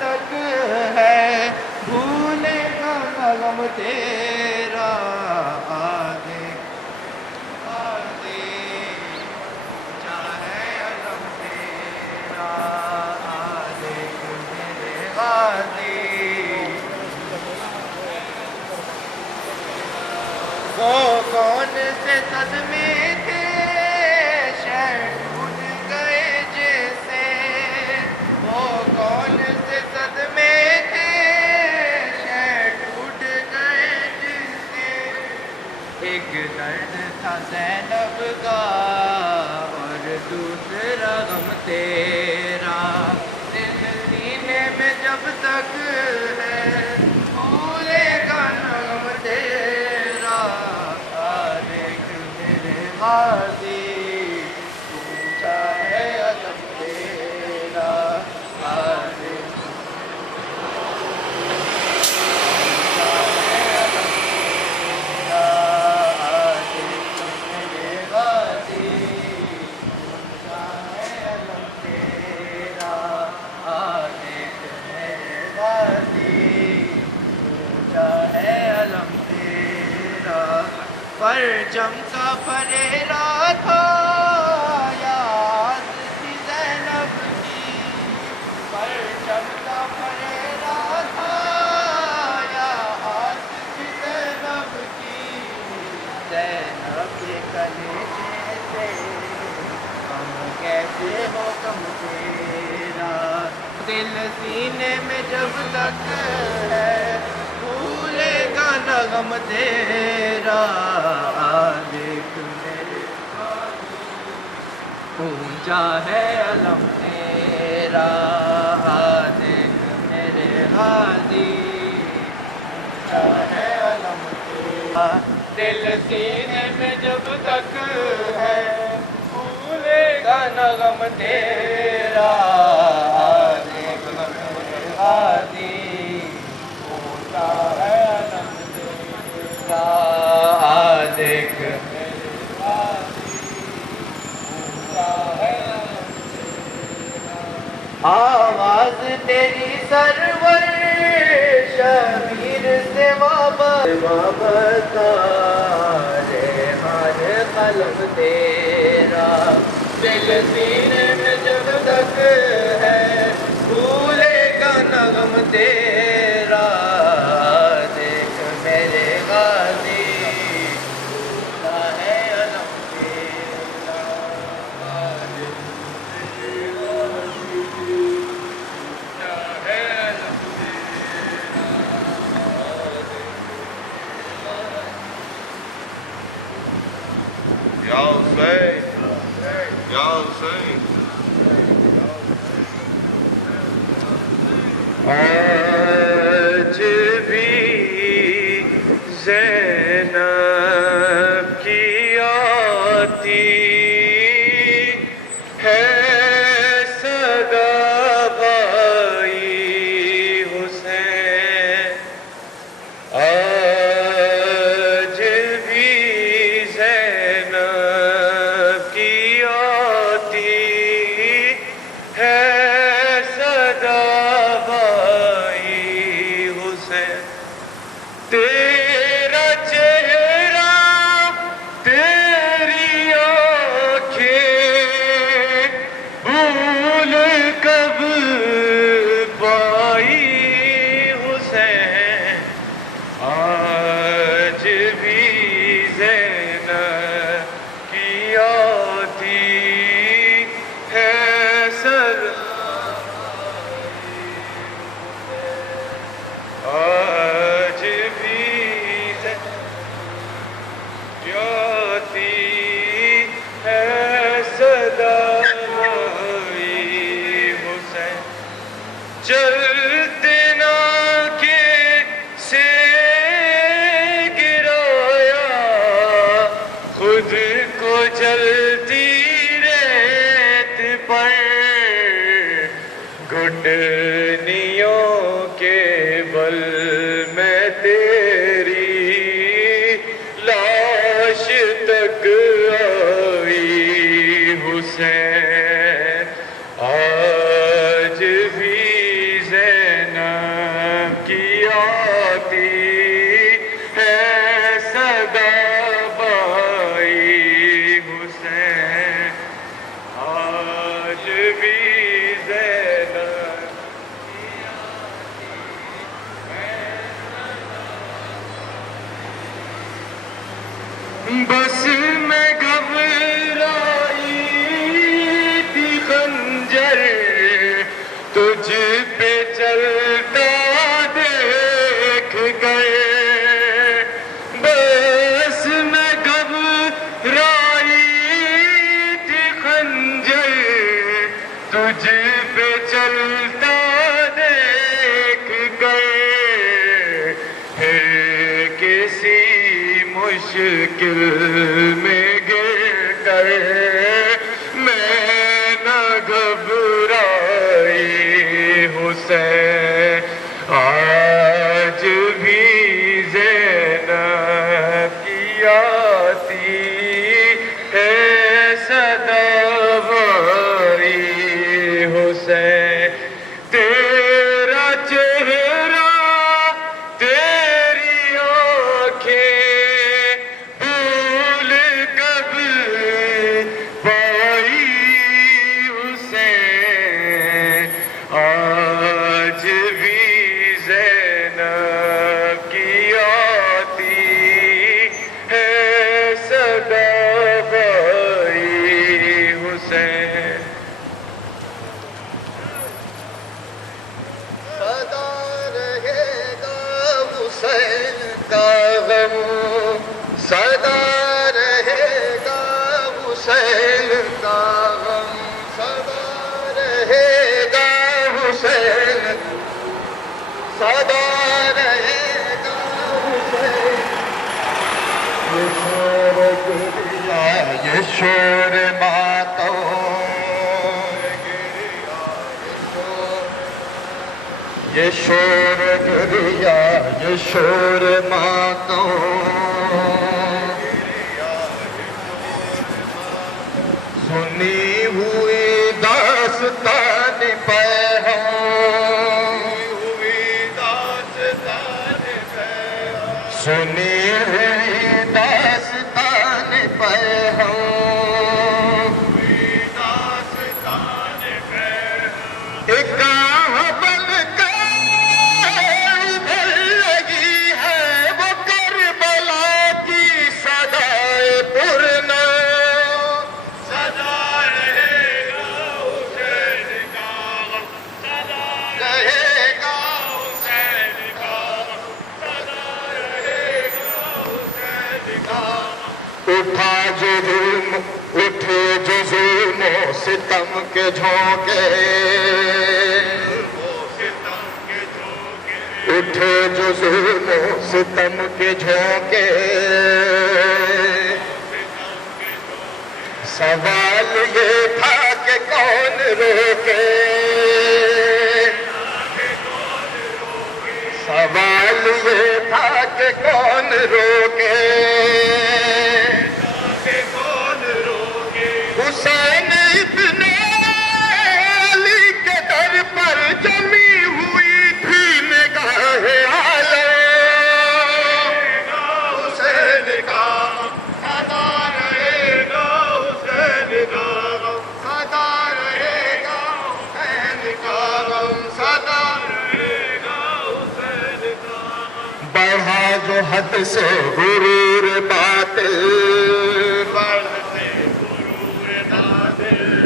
تک ہے بھولے گا نہ غم تیرا آدھے چاہے علم تیرا آدھے میرے غازی وہ کون سے صدمے تھے شہر ٹوٹ گئے جیسے وہ کون سے صدمے تھے شہر ٹوٹ گئے جیسے ایک درد تھا زینب کا اور دوسرا غم تیرا دل سینے میں جب تک ہے بھولے گا نہ غم تیرا دیکھ میرے غازی اونچا ہے علم تیرا دیکھ میرے غازی اونچا ہے علم تیرا دیکھ میرے غازی اونچا ہے علم تیرا پرچم کا پریرا تھا یاد تھی زینب کی پرچم کا پریرا تھا یاد تھی زینب کی زینب کے کلیجے سے ہم کیسے ہو کم تیرا دل سینے میں جب تک ہے بھولے گا نہ غم تیرا دیکھ میرے اونچا ہے علم تیرا دیکھ میرے غازی اونچا ہے علم تیرا دل سینے میں جب تک ہے بھولے گا نہ غم تیرا دیکھ میرے غازی اونچا ہے علم تیرا دیکھ میرے غازی اونچا ہے علم تیرا آواز تیری سرور شبیر سے وابستہ ریحان قلم تیرا دل سینے میں جب تک ہے بھولے گا نہ غم تیرا دیکھ میرے غازی اونچا ہے علم تیرا دیکھ میرے غازی اونچا ہے علم یا حسین یا حسین آج بھی زینب کی آتی ہے سگا بھائی حسین آج بھی زینب کی آتی ہے سگا بھائی حسین تیرا چہرہ تیری آنکھیں بھول کب پائی حسین آج بھی زینب کی آتی ہے سگا آج بھی جاتی ہے صدا حسین چلتے نہ کے سے گرایا خود کو جلتی ریت پر گھٹنیوں کے بل میں تیری لاش تک آئی حسین آج بھی زینب بس میں گھبرائی تھی خنجر تجھ پہ چلتا دیکھ گئے، بس میں گھبرائی تھی خنجر تجھ پہ چلتا دیکھ گئے، پھر کسی مشکل میں گر کر میں نہ گھبرائی حسین، آج بھی زینب کی آتی ہے صدا بھائی حسین، تیرا چہرہ تیری آنکھیں بھول کب پائی حسین، آج بھی زینب کی آتی ہے صدا بھائی حسین، سدا رہے گا حسین کا غم، سدا رہے گا حسین کا غم، سدا رہے گا حسین، سدا رہے گا حسین، یہ شور ماتم، یہ شور گریا، یہ شور ماتم، سنی ہوئی داستان پیغام، سنی ہوئی داستان پیغام، ایک گاہ بن کر ابھر لگی ہے وہ کربلا کی صدائے پرنا، صدا رہے گا حسین کا غم، صدا رہے گا حسین کا غم، صدا رہے گا حسین کا غم، اٹھا جو ظلم، اٹھے جو ظلم و ستم کے جھونکے، اٹھے جو ظلم و ستم کے جھونکے، سوال یہ تھا کہ کون روکے، سوال یہ تھا کہ کون روکے، حسین ابن علی کے در پر جمی ہوئی تھی نگاہ عالم، حسین کا صدا رہے گا حسین کا غم، صدا رہے گا حسین کا غم، صدا رہے گا حسین کا غم، بڑھا جو حد سے غرور باطل،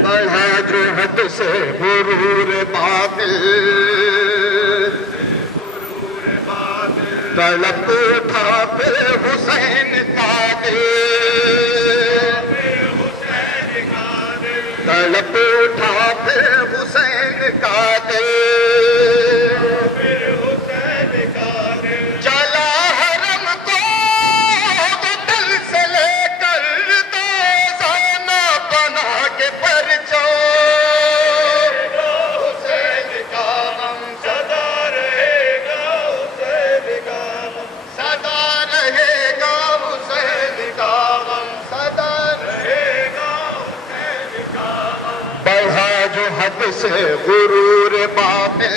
بڑھا جو حد سے غرور باطل، طلب اٹھا پھر حسین کا دل، طلب اٹھا پھر حسین کا دل، چلا حرم کو تو دل سے لے کر دوزانہ بنا کے پرچو، حسین کا غم، صدا رہے گا حسین کا غم، صدا رہے گا حسین کا غم، صدا رہے گا حسین کا غم، بڑھا جو حد سے غرور باطل،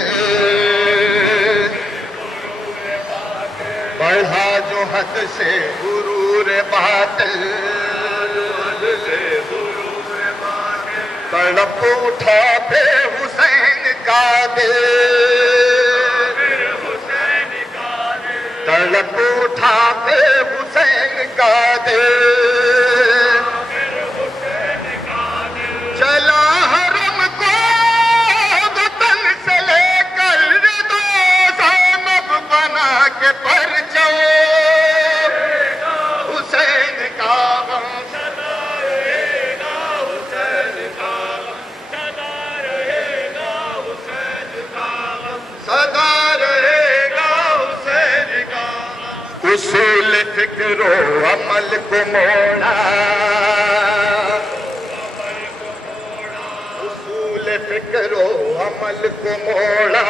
بڑھا جو حد سے غرور باطل، تڑپ اٹھا پھر حسین کا دل، تڑپ اٹھا پھر حسین کا دل چلا حرم کو وطن سے لے کر دو زینب بنا کے پرچم حسین کا غم سدا رہے گا حسین کا غم سدا رہے گا حسین کا غم سدا رہے گا حسین کا غم اصول فکر و عمل کو موڑا اصول فکر و عمل کو موڑا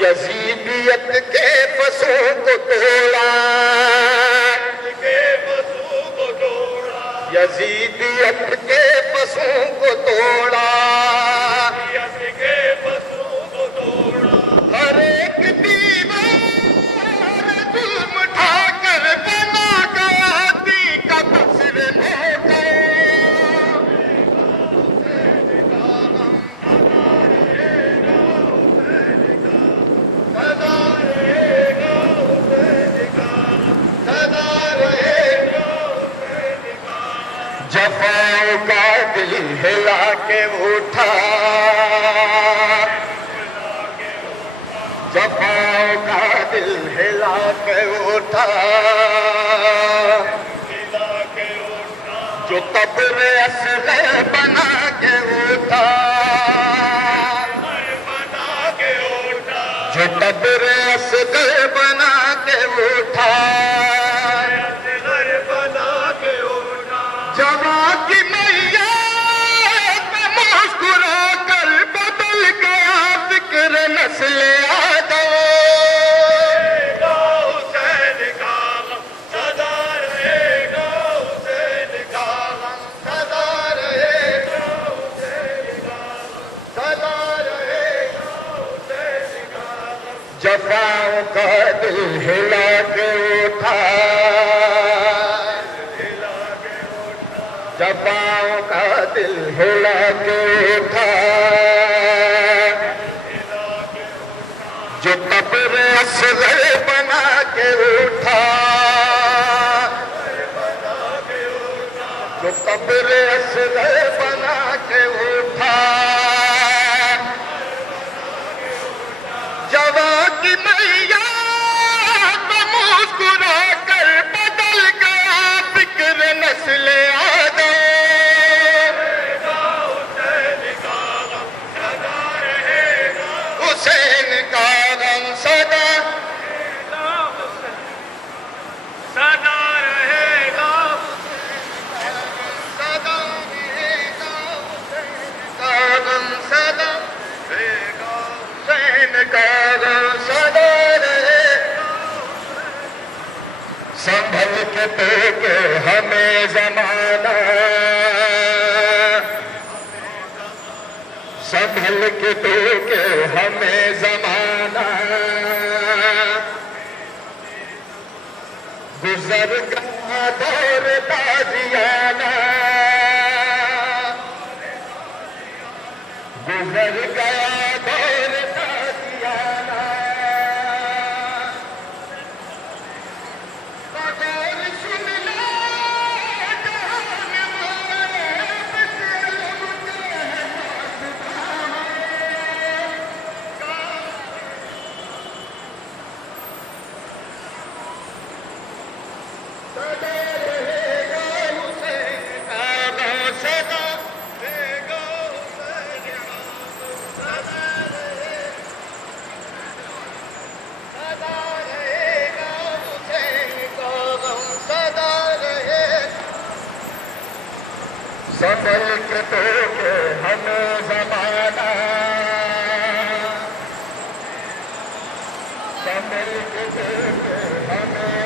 یزیدیت کے فصوں کو توڑا یزیدیت کے فصوں کو توڑا ہر ایک دیوار ظلم اٹھا کر بنا گیا دی کا تصر موقع جفاؤں کا دل ہلا کے اٹھا جفاؤں کا دل ہلا کے اٹھا جو قبر اصغر بنا کے اٹھا جو قبر اصغر بنا کے اٹھا جوان کی میت میں مسکرا کر بدل گیا فکر نسل آدم حسین کا غم سدا رہے گا حسین کا غم سدا رہے گا حسین کا غم سدا رہے گا حسین کا غم جفاؤں کا دل ہلا کے اٹھا جفاؤں کا دل ہلا کے اٹھا جو قبر اصغر بنا کے اٹھا جو قبر اصغر بنا کے اٹھا جوان کی میت میں مسکرا کر بدل گیا فکر نسل آدم حسین کا غم سدا سدا رہے گا سدا رہے گا حسین کا غم سدا رہے گا حسین کا غم سدا رہے سنبھل کے دیکھے ہمیں زمانہ سنبھل کے دیکھے ہمیں زمانہ گزر گیا دور تازیانہ گزر گیا دور تازیانہ قدر سن لے جہان والے سنبھل کے دیکھے ہمیں زمانہ سنبھل کے دیکھے ہمیں